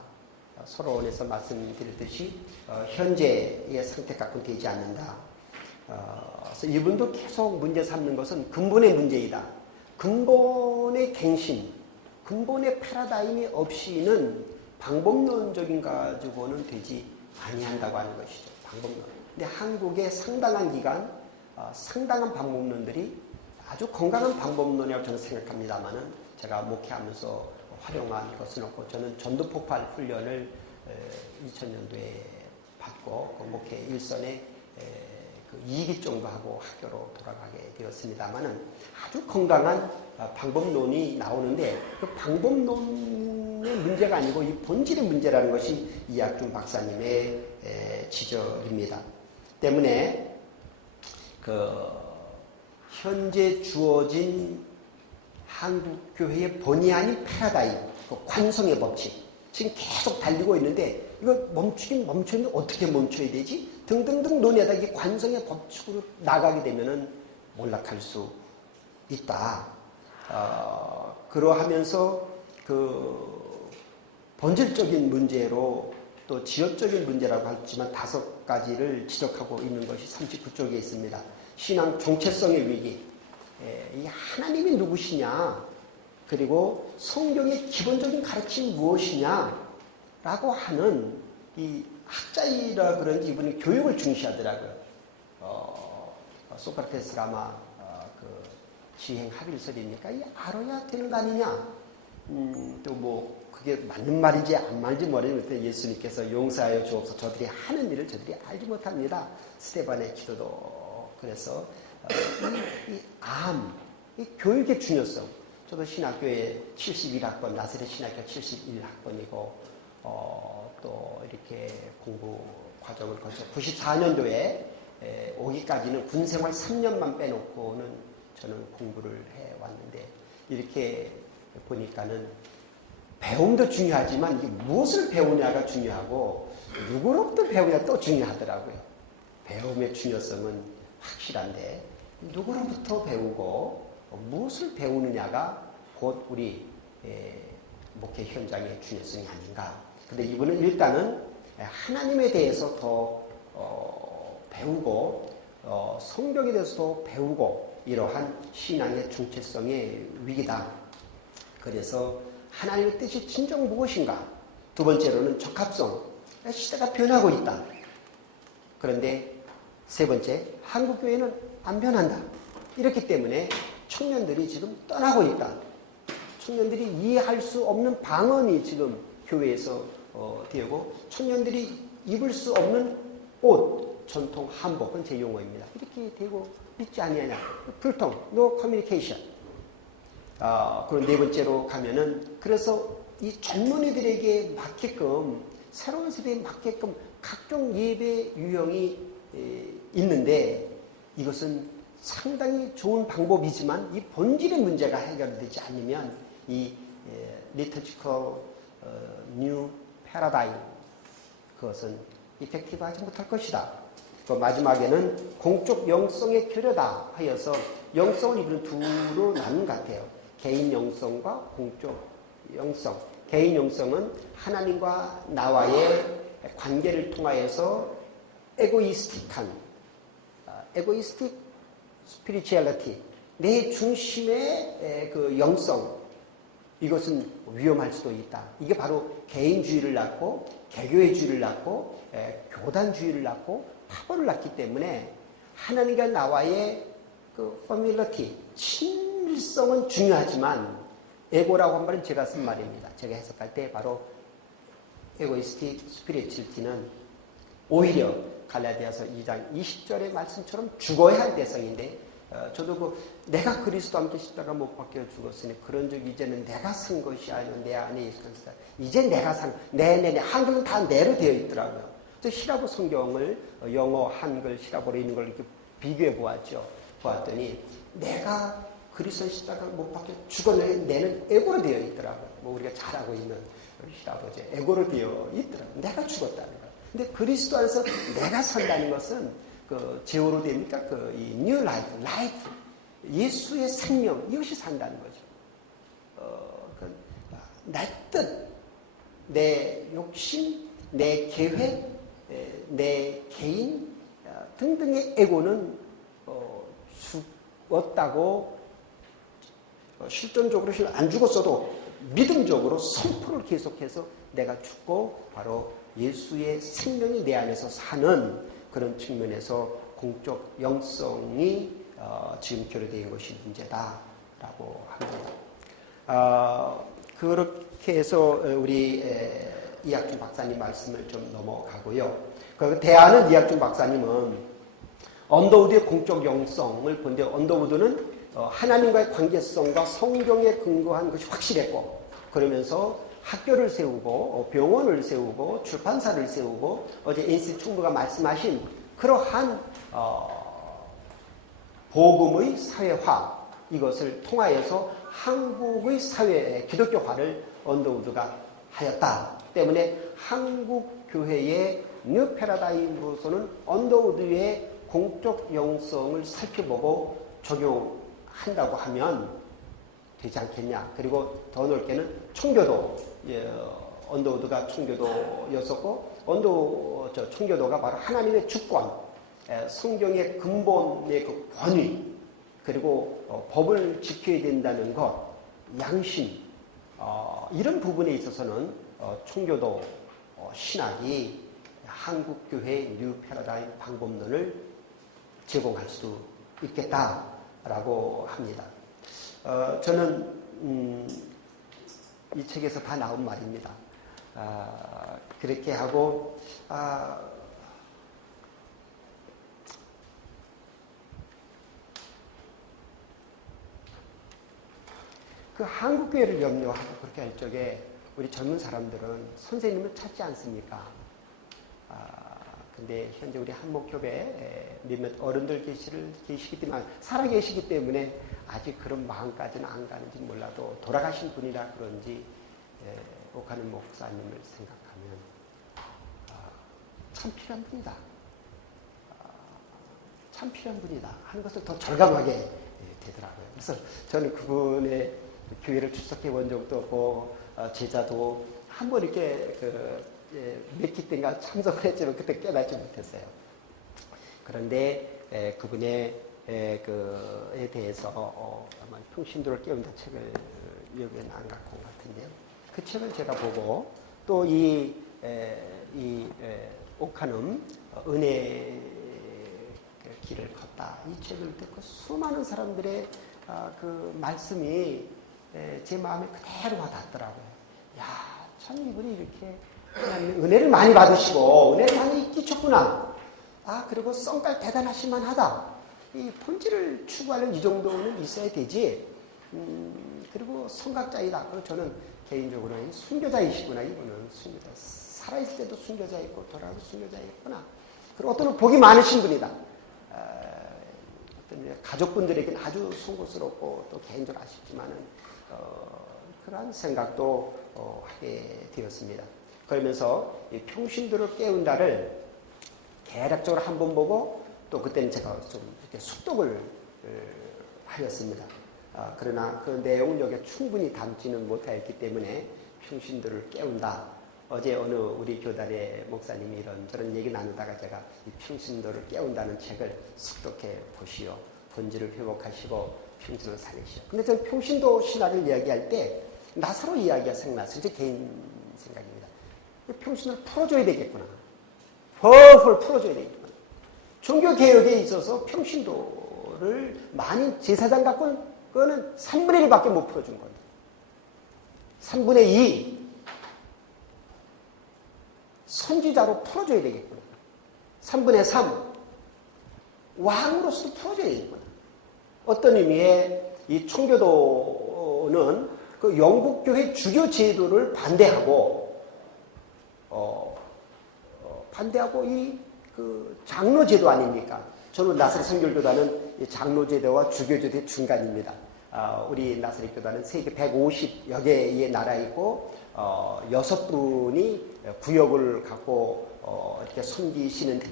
서론에서 말씀드렸듯이 현재의 상태 갖고는 되지 않는다. 그래서 이분도 계속 문제 삼는 것은 근본의 문제이다. 근본의 갱신, 근본의 패러다임이 없이는 방법론적인 가지고는 되지 아니한다고 하는 것이죠. 방법론. 근데 한국의 상당한 기간, 상당한 방법론들이 아주 건강한 방법론이라고 저는 생각합니다만은 제가 목회하면서 활용한 것은 없고 저는 전도폭발 훈련을 2000년도에 받고 그 목회 일선에 그 2기 정도 하고 학교로 돌아가게 되었습니다만은 아주 건강한 방법론이 나오는데 그 방법론의 문제가 아니고 이 본질의 문제라는 것이 이학준 박사님의 지적입니다. 때문에 그 현재 주어진 한국 교회의 본의 아닌 패러다임, 그 관성의 법칙 지금 계속 달리고 있는데 이거 멈추긴 멈추는데 어떻게 멈춰야 되지? 등등등 논의하다 이게 관성의 법칙으로 나가게 되면은 몰락할 수 있다. 그러하면서 그 본질적인 문제로 또 지역적인 문제라고 하지만 5가지를 지적하고 있는 것이 39쪽에 있습니다. 신앙 정체성의 위기, 이 하나님이 누구시냐, 그리고 성경의 기본적인 가르침이 무엇이냐 라고 하는 이 학자이라 그런지 이분이 교육을 중시하더라고요. 소크라테스가 아마 그 지행 합일설이니까 이 알아야 되는 거 아니냐. 또 뭐 그게 맞는 말인지 안 맞는지 모르겠는데 예수님께서 용서하여 주옵소서 저들이 하는 일을 저들이 알지 못합니다. 스데반의 기도도 그래서 이 교육의 중요성. 저도 신학교에 71학번 나사렛 신학교 71학번이고 또 이렇게 공부 과정을 거쳐 94년도에 오기까지는 군생활 3년만 빼놓고는 저는 공부를 해왔는데 이렇게 보니까는 배움도 중요하지만 이게 무엇을 배우냐가 중요하고 누구로부터 배우냐 또 중요하더라고요. 배움의 중요성은 확실한데 누구로부터 배우고 무엇을 배우느냐가 곧 우리 목회 현장의 중요성이 아닌가. 근데 이분은 일단은 하나님에 대해서 더 배우고 성경에 대해서도 배우고 이러한 신앙의 정체성의 위기다. 그래서 하나님의 뜻이 진정 무엇인가? 두 번째로는 적합성. 시대가 변하고 있다. 그런데 세 번째, 한국교회는 안 변한다. 이렇기 때문에 청년들이 지금 떠나고 있다. 청년들이 이해할 수 없는 방언이 지금 교회에서 되고 청년들이 입을 수 없는 옷, 전통 한복은 제 용어입니다. 이렇게 되고 있지 아니하냐. 불통, no communication. 그리고 네 번째로 가면은 그래서 이 젊은이들에게 맞게끔 새로운 세대에 맞게끔 각종 예배 유형이 있는데 이것은 상당히 좋은 방법이지만 이 본질의 문제가 해결되지 않으면 이 liturgical new paradigm 그것은 이펙티브하지 못할 것이다. 그 마지막에는 공적 영성의 교류다 하여서 영성을 이분은 두로 나눈 것 같아요. 개인 영성과 공적 영성. 개인 영성은 하나님과 나와의 관계를 통하여서 에고이스틱한 에고이스틱 스피리추얼리티 내 중심의 그 영성 이것은 위험할 수도 있다. 이게 바로 개인주의를 낳고 개교회주의를 낳고 교단주의를 낳고 파벌을 낳기 때문에 하나님과 나와의 그 퍼밀러티 친밀성은 중요하지만 에고라고 한 말은 제가 쓴 말입니다. 제가 해석할 때 바로 에고이스틱 스피리추얼리티는 오히려 갈라디아서 2장 20절의 말씀처럼 죽어야 할 대상인데 저도 내가 그리스도와 함께 십자가 못 박혀 죽었으니 그런 적 이제는 내가 산 것이 아니고 내 안에 예수 그리스도 이제 내가 산 네네네 한글은 다 내로 되어 있더라고요. 그래서 히라보 성경을 영어 한글 히라보로 있는 걸 이렇게 비교해 보았더니 내가 그리스도 십자가 못 박혀 죽었는데 내는 에고로 되어 있더라고요. 뭐 우리가 잘 알고 있는 히라보제 에고로 되어 있더라고요. 내가 죽었다는 거. 근데 그리스도 안에서 내가 산다는 것은 그 제어로 됩니까? 그 이 뉴 라이프, 예수의 생명 이것이 산다는 거죠. 내 뜻, 내 욕심, 내 계획, 내 개인 등등의 에고는 죽었다고 실존적으로 안 죽었어도 믿음적으로 선포를 계속해서 내가 죽고 바로 예수의 생명이 내 안에서 사는 그런 측면에서 공적 영성이 지금 결여되는 것이 문제다라고 합니다. 그렇게 해서 우리 이학준 박사님 말씀을 좀 넘어가고요. 그 대안은 이학준 박사님은 언더우드의 공적 영성을 본데 언더우드는 하나님과의 관계성과 성경에 근거한 것이 확실했고 그러면서 학교를 세우고 병원을 세우고 출판사를 세우고 어제 NC 총무가 말씀하신 그러한 복음의 사회화 이것을 통하여서 한국의 사회에 기독교화를 언더우드가 하였다 때문에 한국 교회의 뉴 패러다임으로서는 언더우드의 공적 영성을 살펴보고 적용한다고 하면 되지 않겠냐. 그리고 더 넓게는 총교도, 언더우드가 총교도였었고, 총교도가 바로 하나님의 주권, 성경의 근본의 그 권위, 그리고 법을 지켜야 된다는 것, 양심, 이런 부분에 있어서는 총교도 신학이 한국교회 뉴 패러다임 방법론을 제공할 수도 있겠다라고 합니다. 저는 이 책에서 다 나온 말입니다. 그렇게 하고 그 한국교회를 염려하고 그렇게 할 적에 우리 젊은 사람들은 선생님을 찾지 않습니까? 근데 현재 우리 한목협에 몇몇 어른들 계시기지만 살아계시기 때문에 아직 그런 마음까지는 안 가는지 몰라도 돌아가신 분이라 그런지 옥하는 목사님을 생각하면 참 필요한 분이다. 참 필요한 분이다 하는 것을 더 절감하게 되더라고요. 그래서 저는 그분의 교회를 출석해 본 적도 없고 제자도 한번 이렇게 몇 기 때인가 참석을 했지만 그때 깨닫지 못했어요. 그런데 그분의 그에 대해서 아마 평신도를 깨운다 책을 여기는 안 갖고 온 것 같은데요. 그 책을 제가 보고 또 이 옥한음 은혜의 길을 걷다 이 책을 듣고 수많은 사람들의 그 말씀이 제 마음에 그대로 와닿더라고요. 야, 참 이분이 이렇게 은혜를 많이 받으시고 은혜를 많이 끼쳤구나. 그리고 성깔 대단하실만 하다. 이 본질을 추구하는 이 정도는 있어야 되지. 그리고 성각자이다. 그리고 저는 개인적으로는 순교자이시구나. 이분은 순교자. 살아있을 때도 순교자였고 돌아가서 순교자였구나. 그리고 어떤 복이 많으신 분이다. 어떤 가족분들에게는 아주 송구스럽고 또 개인적으로 아쉽지만은 그러한 생각도 하게 되었습니다. 그러면서 이 평신도를 깨운다를 대략적으로 한번 보고 또 그때는 제가 좀 이렇게 숙독을 하였습니다. 그러나 그 내용을 여기에 충분히 담지는 못하였기 때문에 평신도를 깨운다. 어제 어느 우리 교단의 목사님이 이런저런 얘기 나누다가 제가 이 평신도를 깨운다는 책을 숙독해 보시오. 본질을 회복하시고 평신도를 살리시오. 근데 저는 평신도 신화를 이야기할 때 나사로 이야기가 생각났어요. 제 개인 생각입니다. 평신도를 풀어줘야 되겠구나. 펄펄 풀어줘야 되겠구나. 종교개혁에 있어서 평신도를 많이 제사장 갖고는 그거는 3분의 1밖에 못 풀어준 겁니다. 3분의 2 선지자로 풀어줘야 되겠구나. 3분의 3 왕으로서 풀어줘야 되겠구나. 어떤 의미의 이 총교도는 그 영국교회 주교 제도를 반대하고 이 그 장로 제도 아닙니까? 저는 나사렛 선교교단은 장로 제도와 주교 제도의 중간입니다. 우리 나사렛 교단은 세계 150여 개의 나라에 있고 6분이 구역을 갖고 이렇게 섬기시는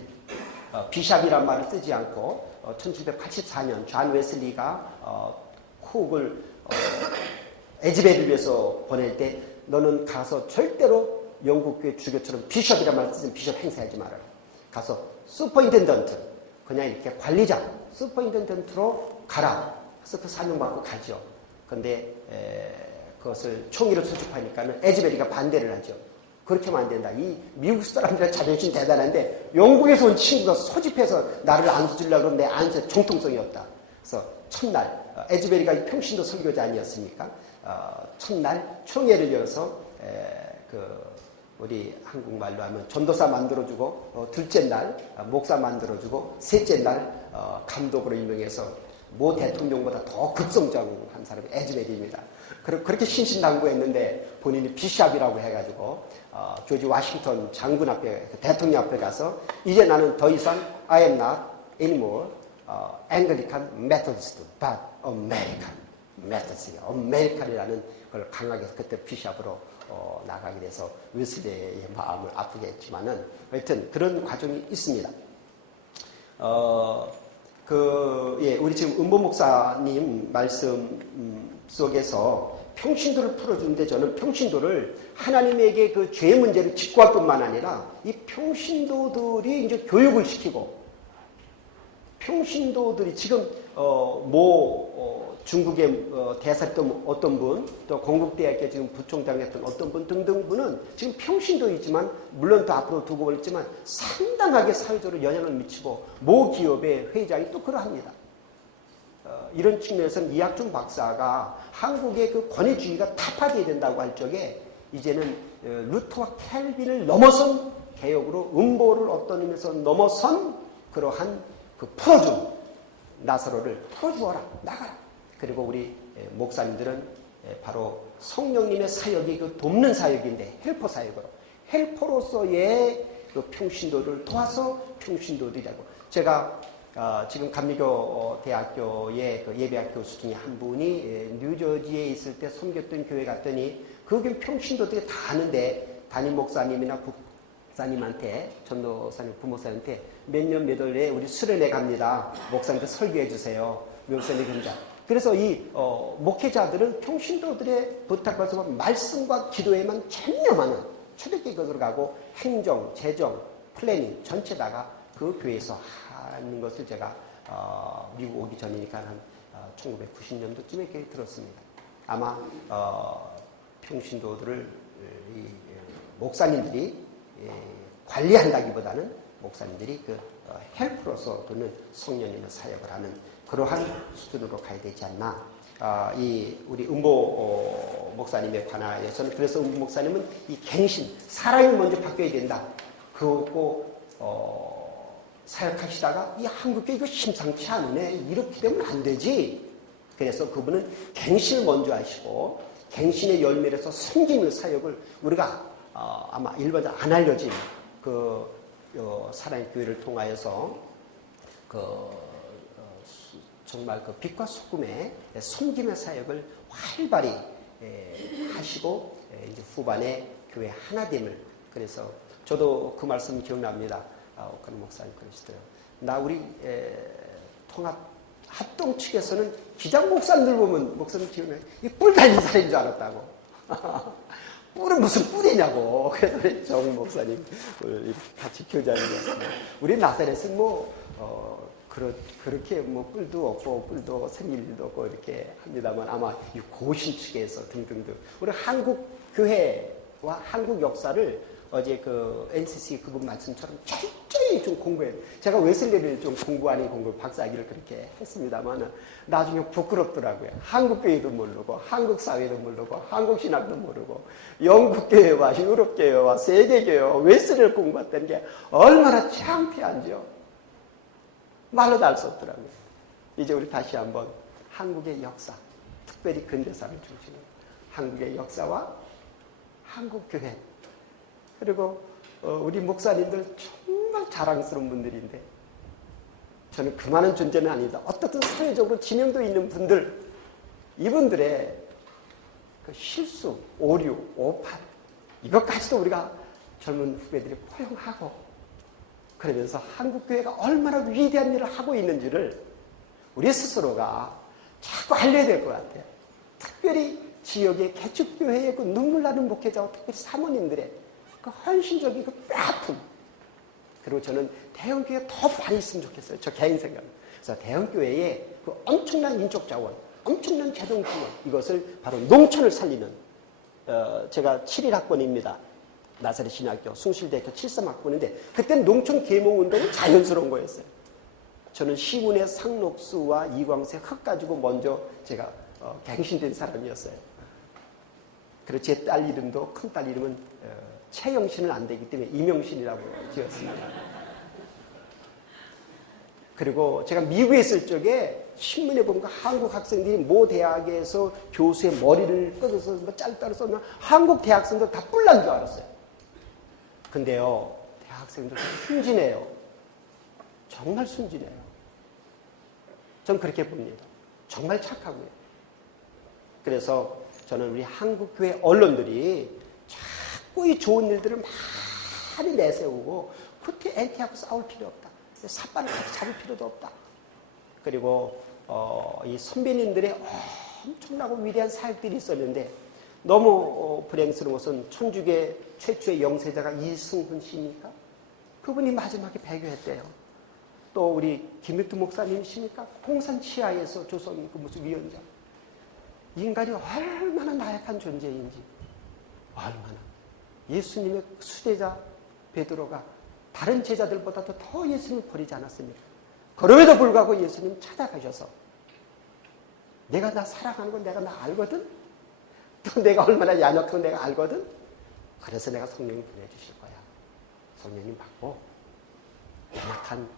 비샵이란 말을 쓰지 않고 1784년 존 웨슬리가 쿡을 에즈베리를 위해서 보낼 때 너는 가서 절대로 영국교회 주교처럼 비숍이란 말을 쓰지 비숍 행세하지 말아라. 가서 슈퍼인텐던트 그냥 이렇게 관리자 슈퍼인텐던트로 가라. 그래서 그 사명받고 가죠. 그런데 그것을 총리로 소집하니까는 에즈베리가 반대를 하죠. 그렇게 하면 안 된다. 이 미국 사람들의 자존심 대단한데 영국에서 온 친구가 소집해서 나를 안수주려고 하면 내 안수에 정통성이 없다. 그래서 첫날 에즈베리가 평신도 설교자 아니었습니까? 첫날 총회를 열어서 우리 한국말로 하면 전도사 만들어주고 둘째 날 목사 만들어주고 셋째 날 감독으로 임명해서 모 대통령보다 더 급성장한 사람이 에즈베리입니다. 그렇게 신신당부했는데 본인이 비샵이라고 해가지고 조지 워싱턴 장군 앞에 대통령 앞에 가서 이제 나는 더 이상 I am not anymore Anglican Methodist but American 메서스 아메리칸이라는 걸 강하게 그때 비샵으로 나가게 돼서 웨슬리의 마음을 아프게 했지만은 하여튼 그런 과정이 있습니다. 우리 지금 은보 목사님 말씀 속에서 평신도를 풀어주는데 저는 평신도를 하나님에게 그 죄 문제를 직구할 뿐만 아니라 이 평신도들이 이제 교육을 시키고 평신도들이 지금 중국의 대사했던 어떤 분, 또 건국대학교 지금 부총장했던 어떤 분 등등 분은 지금 평신도이지만 물론 또 앞으로 두고 보겠지만 상당하게 사회적으로 영향을 미치고 모 기업의 회장이 또 그러합니다. 이런 측면에서는 이학준 박사가 한국의 그 권위주의가 타파되어야 된다고 할 적에 이제는 루터와 켈빈을 넘어선 개혁으로 음보를 어떤 의미에서 넘어선 그러한 그 풀어준 나사로를 풀어주어라 나가라. 그리고 우리 목사님들은 바로 성령님의 사역이 그 돕는 사역인데 헬퍼 사역으로 헬퍼로서의 그 평신도를 도와서 평신도들이라고 제가 지금 감리교 대학교의 그 예배학 교수 중에 한 분이 뉴저지에 있을 때 섬겼던 교회 갔더니 그 교회 평신도들이 다 아는데 담임 목사님이나 목사님한테 전도사님 부목사님한테 몇 년 몇 월에 우리 수련회 갑니다. 목사님한테 설교해 주세요. 목사님 그런다. 그래서 이 목회자들은 평신도들의 부탁받아서 말씀과 기도에만 전념하는 초대교회 것으로 가고 행정, 재정, 플래닝 전체다가 그 교회에서 하는 것을 제가 미국 오기 전이니까 한 1990년도쯤에 이렇게 들었습니다. 아마 평신도들을 이 목사님들이 관리한다기보다는 목사님들이 그 헬프로서 또는 성령님의 사역을 하는 그러한 수준으로 가야 되지 않나. 이 우리 은보 목사님에 관하여서는 그래서 은보 목사님은 이 갱신 사람이 먼저 바뀌어야 된다. 그거 사역하시다가 이 한국에 이거 심상치 않으네. 이렇게 되면 안 되지. 그래서 그분은 갱신을 먼저 하시고 갱신의 열매로서 섬기는 사역을 우리가 아마 일반적으로 안 알려진 그 사랑의 교회를 통하여서 정말 그 빛과 소금의 섬김의 사역을 활발히 하시고 이제 후반에 교회 하나됨을 그래서 저도 그 말씀 기억납니다. 옥한 목사님 그러시더라고요. 나 우리 통합 합동 측에서는 기장 목사님들 보면 목사님 기억나요? 이 뿔 달린 사람인 줄 알았다고. 뿔은 무슨 뿔이냐고. 그래서 우리 정 목사님 같이 교제하는 것 같습니다. 우리 나사렛은 그렇게 뿔도 없고 뿔도 생길 일도 없고 이렇게 합니다만 아마 이 고신 측에서 등등등 우리 한국 교회와 한국 역사를 어제 그 NCC 그분 말씀처럼 철저히 좀 공부해요. 제가 웨슬리를 좀 공부 아닌 공부 박사학위를 그렇게 했습니다만 나중에 부끄럽더라고요. 한국 교회도 모르고 한국 사회도 모르고 한국 신학도 모르고 영국 교회와 유럽 교회와 세계 교회와 웨슬리를 공부했다는 게 얼마나 창피한지요. 말로도 알 수 없더라고요. 이제 우리 다시 한번 한국의 역사, 특별히 근대사를 중심으로 한국의 역사와 한국 교회 그리고 우리 목사님들 정말 자랑스러운 분들인데 저는 그만한 존재는 아니다. 어떻든 사회적으로 지명도 있는 분들 이분들의 그 실수, 오류, 오판 이것까지도 우리가 젊은 후배들이 포용하고 그러면서 한국교회가 얼마나 위대한 일을 하고 있는지를 우리 스스로가 자꾸 알려야 될 것 같아요. 특별히 지역의 개척교회의 그 눈물 나는 목회자와 특별히 사모님들의 그 헌신적인 그 뼈아픔 그리고 저는 대형교회 더 많이 있으면 좋겠어요. 저 개인 생각은. 그래서 대형교회에 그 엄청난 인적 자원, 엄청난 재정 지원 이것을 바로 농촌을 살리는 제가 7.1학번입니다. 나사렛 신학교, 숭실대학교 73학번인데 그때는 농촌 계몽운동은 자연스러운 거였어요. 저는 시군의 상록수와 이광세 흙 가지고 먼저 제가 갱신된 사람이었어요. 그리고 제 딸 이름도 큰딸 이름은 최영신은 안 되기 때문에 이명신이라고 지었습니다. 그리고 제가 미국에 있을 적에 신문에 보면 한국 학생들이 모 대학에서 교수의 머리를 끊어서 뭐 짧다고 써면 한국 대학생들 다 뿔난 줄 알았어요. 근데요, 대학생들 순진해요. 정말 순진해요. 전 그렇게 봅니다. 정말 착하고요. 그래서 저는 우리 한국교회 언론들이 자꾸 이 좋은 일들을 많이 내세우고 그렇게 엔티하고 싸울 필요 없다. 삿발을 같이 잡을 필요도 없다. 그리고 이 선배님들의 엄청나고 위대한 사역들이 있었는데 너무 불행스러운 것은 천주교 최초의 영세자가 이승훈 씨입니까? 그분이 마지막에 배교했대요. 또 우리 김일두 목사님이십니까? 공산 치하에서 조선 그 무슨 위원장. 인간이 얼마나 나약한 존재인지, 얼마나. 예수님의 수제자 베드로가 다른 제자들보다도 더 예수님을 버리지 않았습니까? 그럼에도 불구하고 예수님 찾아가셔서 내가 나 사랑하는 건 내가 나 알거든? 또 내가 얼마나 야력한 내가 알거든? 그래서 내가 성령님 보내주실 거야. 성령님 받고 연약한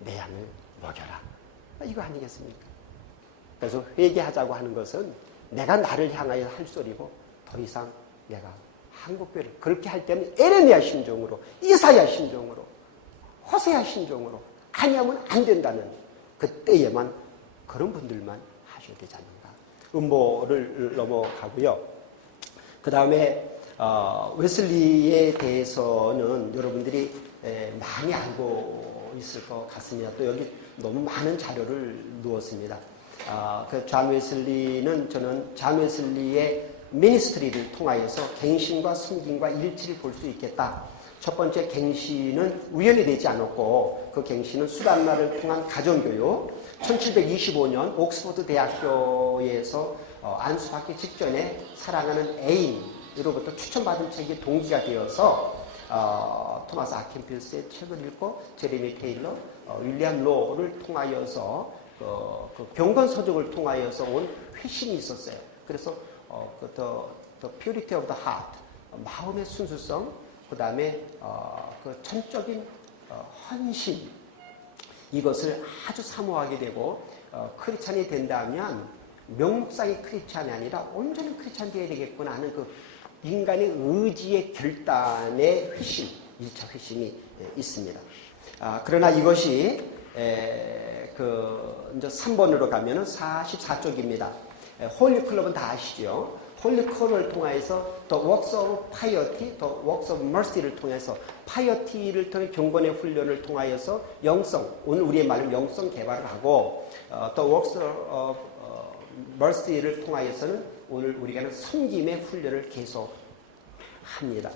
내 양을 먹여라. 이거 아니겠습니까? 그래서 회개하자고 하는 것은 내가 나를 향하여 할 소리고 더 이상 내가 한국교회를 그렇게 할 때는 에레미야 심정으로, 이사야 심정으로, 호세아 심정으로 아니하면 안 된다는 그때에만 그런 분들만 하셔야 되지 않는가. 음모를 넘어가고요. 그 다음에 웨슬리에 대해서는 여러분들이 많이 알고 있을 것 같습니다. 또 여기 너무 많은 자료를 넣었습니다. 존 웨슬리는 저는 존 웨슬리의 미니스트리를 통하여서 갱신과 순gin과 일치를 볼 수 있겠다. 첫 번째 갱신은 우연히 되지 않았고 그 갱신은 수단말을 통한 가정교육 1725년 옥스퍼드 대학교에서 안수받기 직전에 사랑하는 애인으로부터 추천받은 책이 동기가 되어서 토마스 아킨필스의 책을 읽고 제레미 테일러, 윌리엄 로를 통하여서 그 경건 서적을 통하여서 온 회심이 있었어요. 그래서 the purity of the heart, 마음의 순수성, 그 다음에 그 전적인 헌신, 이것을 아주 사모하게 되고 크리스찬이 된다면 명목상의 크리스찬이 아니라 온전한 크리스찬이 되어야 되겠구나 하는 그 인간의 의지의 결단의 회심, 1차 회심이 있습니다. 그러나 이것이 이제 3번으로 가면은 44쪽입니다. 홀리클럽은 다 아시죠? 홀리클럽을 통해서 The Works of Piety, The Works of Mercy를 통해서 파이어티를 통해 경건의 훈련을 통하여서 영성, 오늘 우리의 말은 영성 개발을 하고 The Works of Mercy를 통하여서는 오늘 우리가 하는 섬김의 훈련을 계속합니다.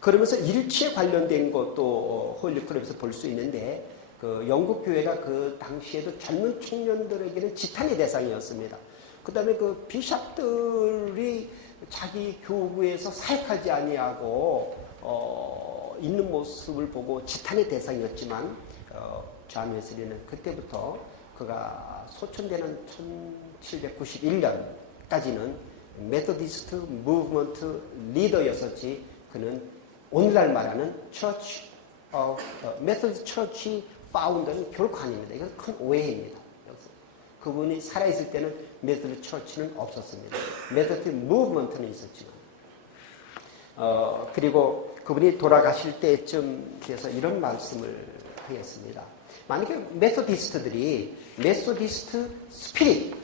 그러면서 일치에 관련된 것도 홀리클럽에서 볼 수 있는데 그 영국 교회가 그 당시에도 젊은 청년들에게는 지탄의 대상이었습니다. 그 다음에 그 비샵들이 자기 교구에서 사역하지 아니하고 있는 모습을 보고 지탄의 대상이었지만 존 웨슬리는 그때부터 그가 소천되는 1791년까지는 메소디스트 무브먼트 리더였었지 그는 오늘날 말하는 메소디스트 처치 파운더는 결코 아닙니다. 이건 큰 오해입니다. 그분이 살아있을 때는 메소디스트 처치는 없었습니다. 메소디스트 무브먼트는 있었지만 그리고 그분이 돌아가실 때쯤 돼서 이런 말씀을 하겠습니다. 만약에 메소디스트들이 메소디스트 스피릿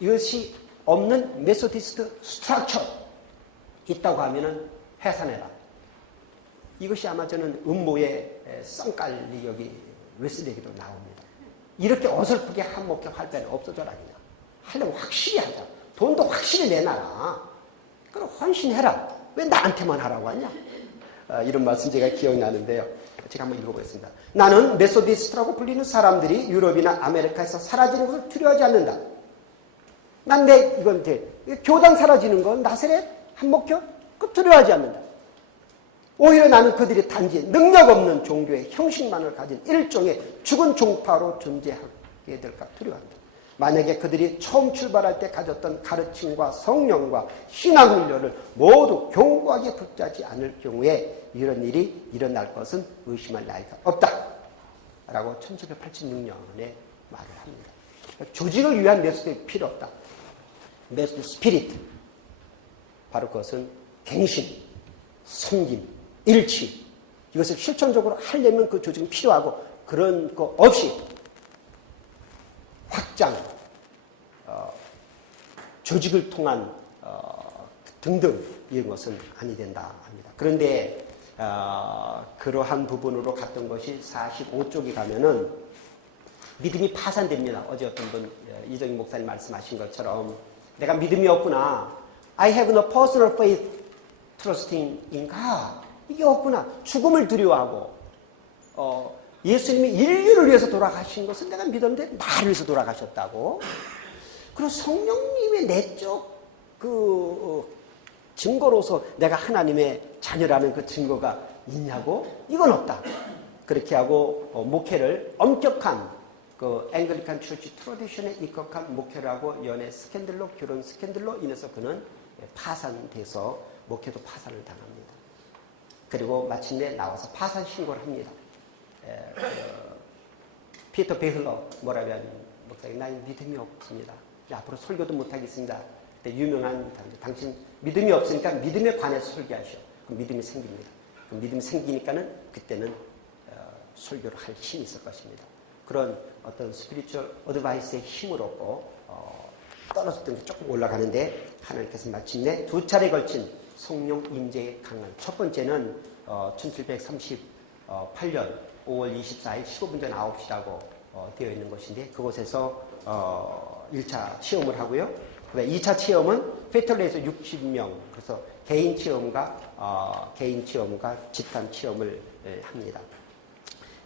이것이 없는 메소디스트 스트럭처 있다고 하면은 해산해라. 이것이 아마 저는 음모의 쌍깔이 여기 웨슬리에게도 나옵니다. 이렇게 어설프게 한목회 할 때는 없어져라 그냥. 하려면 확실히 하자. 돈도 확실히 내놔라. 그럼 헌신해라. 왜 나한테만 하라고 하냐? 이런 말씀 제가 기억나는데요. 제가 한번 읽어보겠습니다. 나는 메소디스트라고 불리는 사람들이 유럽이나 아메리카에서 사라지는 것을 두려워하지 않는다. 난 이건 교단 사라지는 건 나세렛 한목교 그 두려워하지 않는다. 오히려 나는 그들이 단지 능력 없는 종교의 형식만을 가진 일종의 죽은 종파로 존재하게 될까 두려워한다. 만약에 그들이 처음 출발할 때 가졌던 가르침과 성령과 신앙훈련을 모두 견고하게 붙잡지 않을 경우에 이런 일이 일어날 것은 의심할 나위가 없다. 라고 1786년에 말을 합니다. 조직을 위한 메소드 필요 없다. 메소드 스피릿. 바로 그것은 갱신, 섬김, 일치. 이것을 실천적으로 하려면 그 조직은 필요하고 그런 거 없이 확장, 조직을 통한 등등 이런 것은 아니 된다 합니다. 그런데 그러한 부분으로 갔던 것이 45쪽에 가면은 믿음이 파산됩니다. 어제 어떤 분 이정희 목사님 말씀하신 것처럼 내가 믿음이 없구나. I have no personal faith trusting in God. 이게 없구나. 죽음을 두려워하고 예수님이 인류를 위해서 돌아가신 것은 내가 믿었는데 나를 위해서 돌아가셨다고. 그리고 성령님의 내적 증거로서 내가 하나님의 자녀라는 그 증거가 있냐고? 이건 없다. 그렇게 하고 목회를 엄격한 그 앵글리칸 처치 트래디션에 입각한 목회를 하고 연애 스캔들로 결혼 스캔들로 인해서 그는 파산돼서 목회도 파산을 당합니다. 그리고 마침내 나와서 파산 신고를 합니다. 피터 베흘러 뭐라고 하는 목사님, 나는 믿음이 없습니다. 앞으로 설교도 못하겠습니다. 유명한 당신 믿음이 없으니까 믿음에 관해서 설교하시오. 그럼 믿음이 생깁니다. 그럼 믿음이 생기니까는 그때는 설교를 할 힘이 있을 것입니다. 그런 어떤 스피리추얼 어드바이스의 힘을 얻고 떨어졌던 게 조금 올라가는데 하나님께서 마침내 두 차례에 걸친 성령 임재의 강한 첫 번째는 1738년 5월 24일 15분 전 9시라고 되어 있는 것인데 그곳에서 1차 체험을 하고요. 2차 체험은 페털레에서 60명 그래서 개인 체험과 집단 체험을 합니다.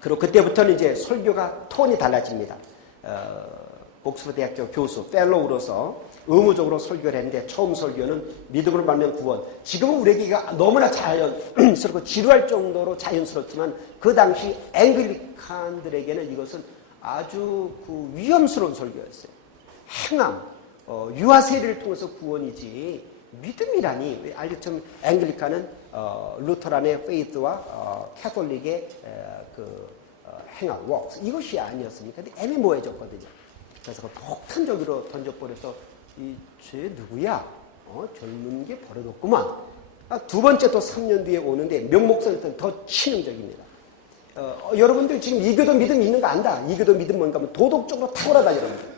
그리고 그때부터는 이제 설교가 톤이 달라집니다. 옥스퍼드 대학교 교수, 펠로우로서 의무적으로 설교를 했는데 처음 설교는 믿음으로 말미암은 구원. 지금은 우리에게가 너무나 자연스럽고 지루할 정도로 자연스럽지만 그 당시 앵글리칸들에게는 이것은 아주 위험스러운 설교였어요. 행함, 유아세례를 통해서 구원이지 믿음이라니. 알겠지만 앵글리칸은 루터란의 페이스와 캐톨릭의 행함, 웍스 이것이 아니었습니까? 근데 애매모호해졌거든요. 그래서 폭탄적으로 던져버려서 쟤 누구야? 젊은 게 버릇없구만. 두 번째 또 3년 뒤에 오는데 명목성은 더 치명적입니다. 여러분들 지금 이교도 믿음 있는 거 안다. 이교도 믿음 뭔가 하면 도덕적으로 탁월하다 여러분들.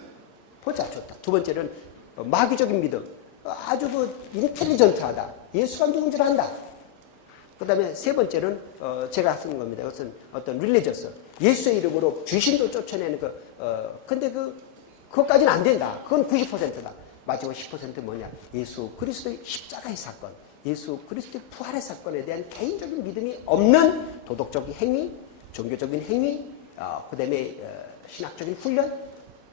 보자 좋다. 두 번째는 마귀적인 믿음. 아주 인텔리전트하다. 예수가 누군 줄 안다. 그 다음에 세 번째는 제가 쓰는 겁니다. 그것은 어떤 릴리저스. 예수의 이름으로 귀신도 쫓아내는 근데 그것까지는 안 된다. 그건 90%다. 마지막 10% 뭐냐? 예수 그리스도의 십자가의 사건, 예수 그리스도의 부활의 사건에 대한 개인적인 믿음이 없는 도덕적인 행위, 종교적인 행위, 그 다음에 신학적인 훈련,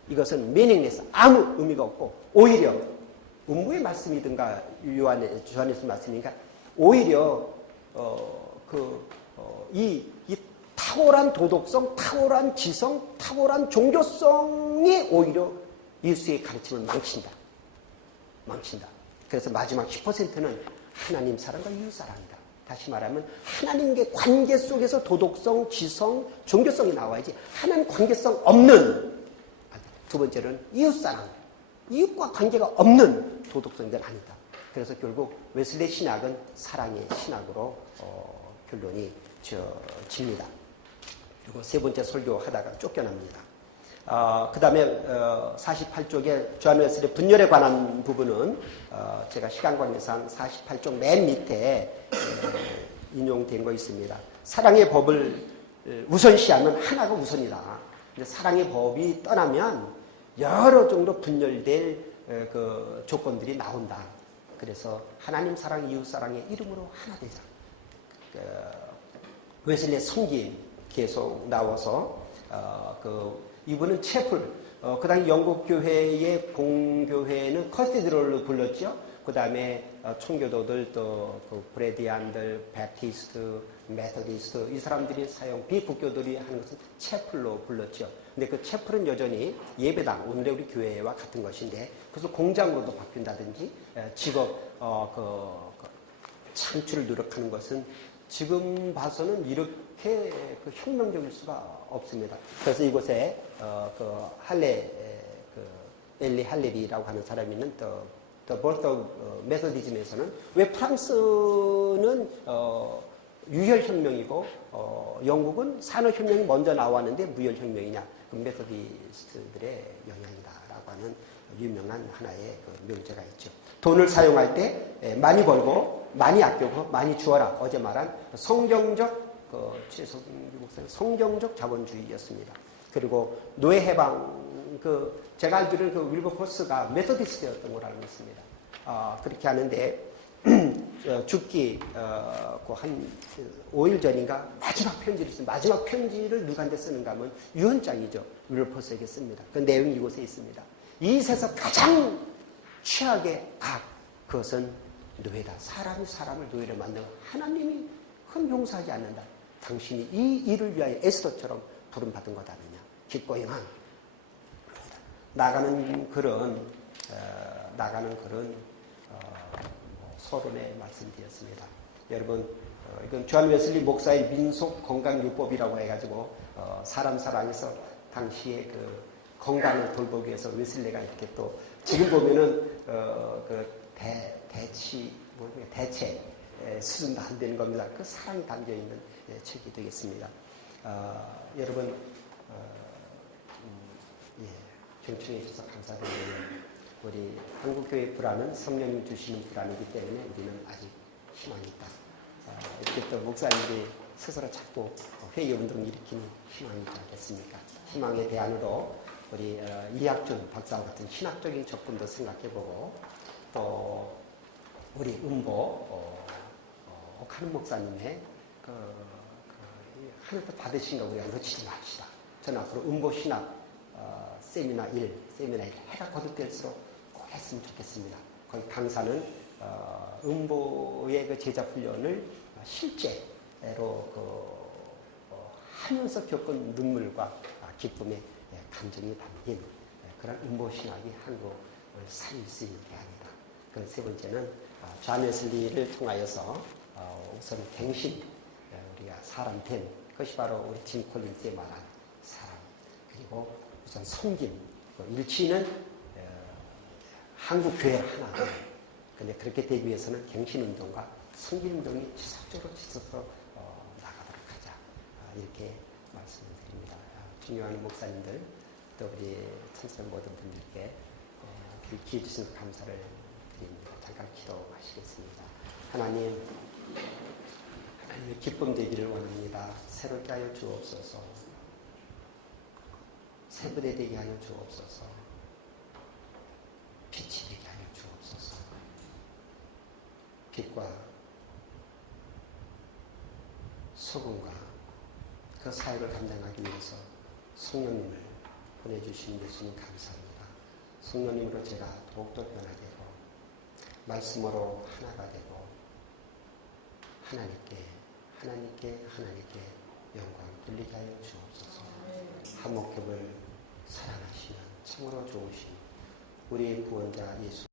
이것은 meaningless, 아무 의미가 없고 오히려 음부의 말씀이든가 요한에서 말씀이니까 오히려 이 탁월한 도덕성, 탁월한 지성, 탁월한 종교성이 오히려 예수의 가르침을 망친다. 그래서 마지막 10%는 하나님 사랑과 이웃 사랑이다. 다시 말하면 하나님과의 관계 속에서 도덕성, 지성, 종교성이 나와야지 하나님 관계성 없는 두 번째는 이웃 사랑, 이웃과 관계가 없는 도덕성은 아니다. 그래서 결국 웨슬리 신학은 사랑의 신학으로 결론이 집니다. 그리고 세 번째 설교하다가 쫓겨납니다. 그 다음에 48쪽에 조한 웨슬리 분열에 관한 부분은 제가 시간 관계상 48쪽 맨 밑에 인용된 거 있습니다. 사랑의 법을 우선시하면 하나가 우선이다. 사랑의 법이 떠나면 여러 정도 분열될 조건들이 나온다. 그래서 하나님 사랑, 이웃 사랑의 이름으로 하나 되자. 웨슬리의 섬김 계속 나와서 이분은 채플, 그 당시 영국 교회의 공교회는 커티드럴로 불렀죠. 그 다음에 총교도들 또 브레디안들, 베티스트, 메토디스트 이 사람들이 비국교들이 하는 것은 채플로 불렀죠. 근데 그 채플은 여전히 예배당, 오늘의 우리 교회와 같은 것인데 그래서 공장으로도 바뀐다든지 직업 창출을 노력하는 것은 지금 봐서는 이렇게 혁명적일 수가 없습니다. 그래서 이곳에 엘리 할레비라고 하는 사람이 있는 The Birth of Methodism에서는 왜 프랑스는 유혈혁명이고 영국은 산업혁명이 먼저 나왔는데 무혈혁명이냐? 그 메소디스트들의 영향이다라고 하는 유명한 하나의 그 명제가 있죠. 돈을 사용할 때 많이 벌고 많이 아끼고 많이 주어라. 어제 말한 성경적 최성규 목사님 성경적 자본주의였습니다. 그리고 노예 해방 제가 알기로는 그 윌버포스가 메소디스트였던 걸 알고 있습니다. 그렇게 하는데 죽기 한 5일 전인가 마지막 편지를 씁니다. 마지막 편지를 누구한테 쓰는가 하면 유언장이죠. 윌버포스에게 씁니다. 그 내용이 이곳에 있습니다. 이 세상 가장 최악의 악, 그것은 노예다. 사람이 사람을 노예로 만들고 하나님이 그건 용서하지 않는다. 당신이 이 일을 위하여 에스더처럼 부름받은 것 아니냐. 기꺼이 한 나가는 그런 서론에 말씀드렸습니다. 여러분, 이건 존 웨슬리 목사의 민속 건강요법이라고 해가지고 사람 사랑해서 당시에 그 건강을 돌보기 위해서 웨슬리가 이렇게 또 지금 보면은 대체 수준도 안 되는 겁니다. 그 사랑이 담겨 있는 책이 되겠습니다. 여러분. 경청해 주셔서 감사드리고요. 우리 한국교회 불안은 성령님 주시는 불안이기 때문에 우리는 아직 희망이 있다. 이렇게 또 목사님들이 스스로 자꾸 회의운동을 일으키는 희망이 있지 않겠습니까? 희망의 대안으로 우리 이학준 박사와 같은 신학적인 접근도 생각해보고 또 우리 옥하는 목사님의 하나도 받으신 거 우리가 놓치지 맙시다. 저는 앞으로 신학 세미나 1 해가 거듭될수록 꼭 했으면 좋겠습니다. 거기 강사는 음보의 그 제자 훈련을 실제로 하면서 겪은 눈물과 기쁨의 감정이 담긴 그런 음보 신학이 한국을 살릴 수 있는 게 아니다. 그 세 번째는 존 웨슬리를 통하여서 우선 갱신, 우리가 사람 된 그것이 바로 우리 짐 콜린스의 말한 사람. 그리고 우선 섬김, 일치는 한국 교회 하나. 근데 그렇게 되기 위해서는 갱신운동과 섬김운동이 지속적으로 나가도록 하자. 이렇게 말씀을 드립니다. 중요한 목사님들, 또 우리 참석 모든 분들께 기회 주신 감사를 드립니다. 잠깐 기도하시겠습니다. 하나님의 기쁨 되기를 원합니다. 새롭게 하여 주옵소서. 새부대 되게 하여 주옵소서. 빛이 되게 하여 주옵소서. 빛과 소금과 그 사역을 감당하기 위해서 성령님을 보내주신 예수님 감사합니다. 성령님으로 제가 더욱더 변화되고 말씀으로 하나가 되고 하나님께 영광 돌리게 하여 주옵소서. 한목교를 사랑하시는 참으로 좋으신 우리의 구원자 예수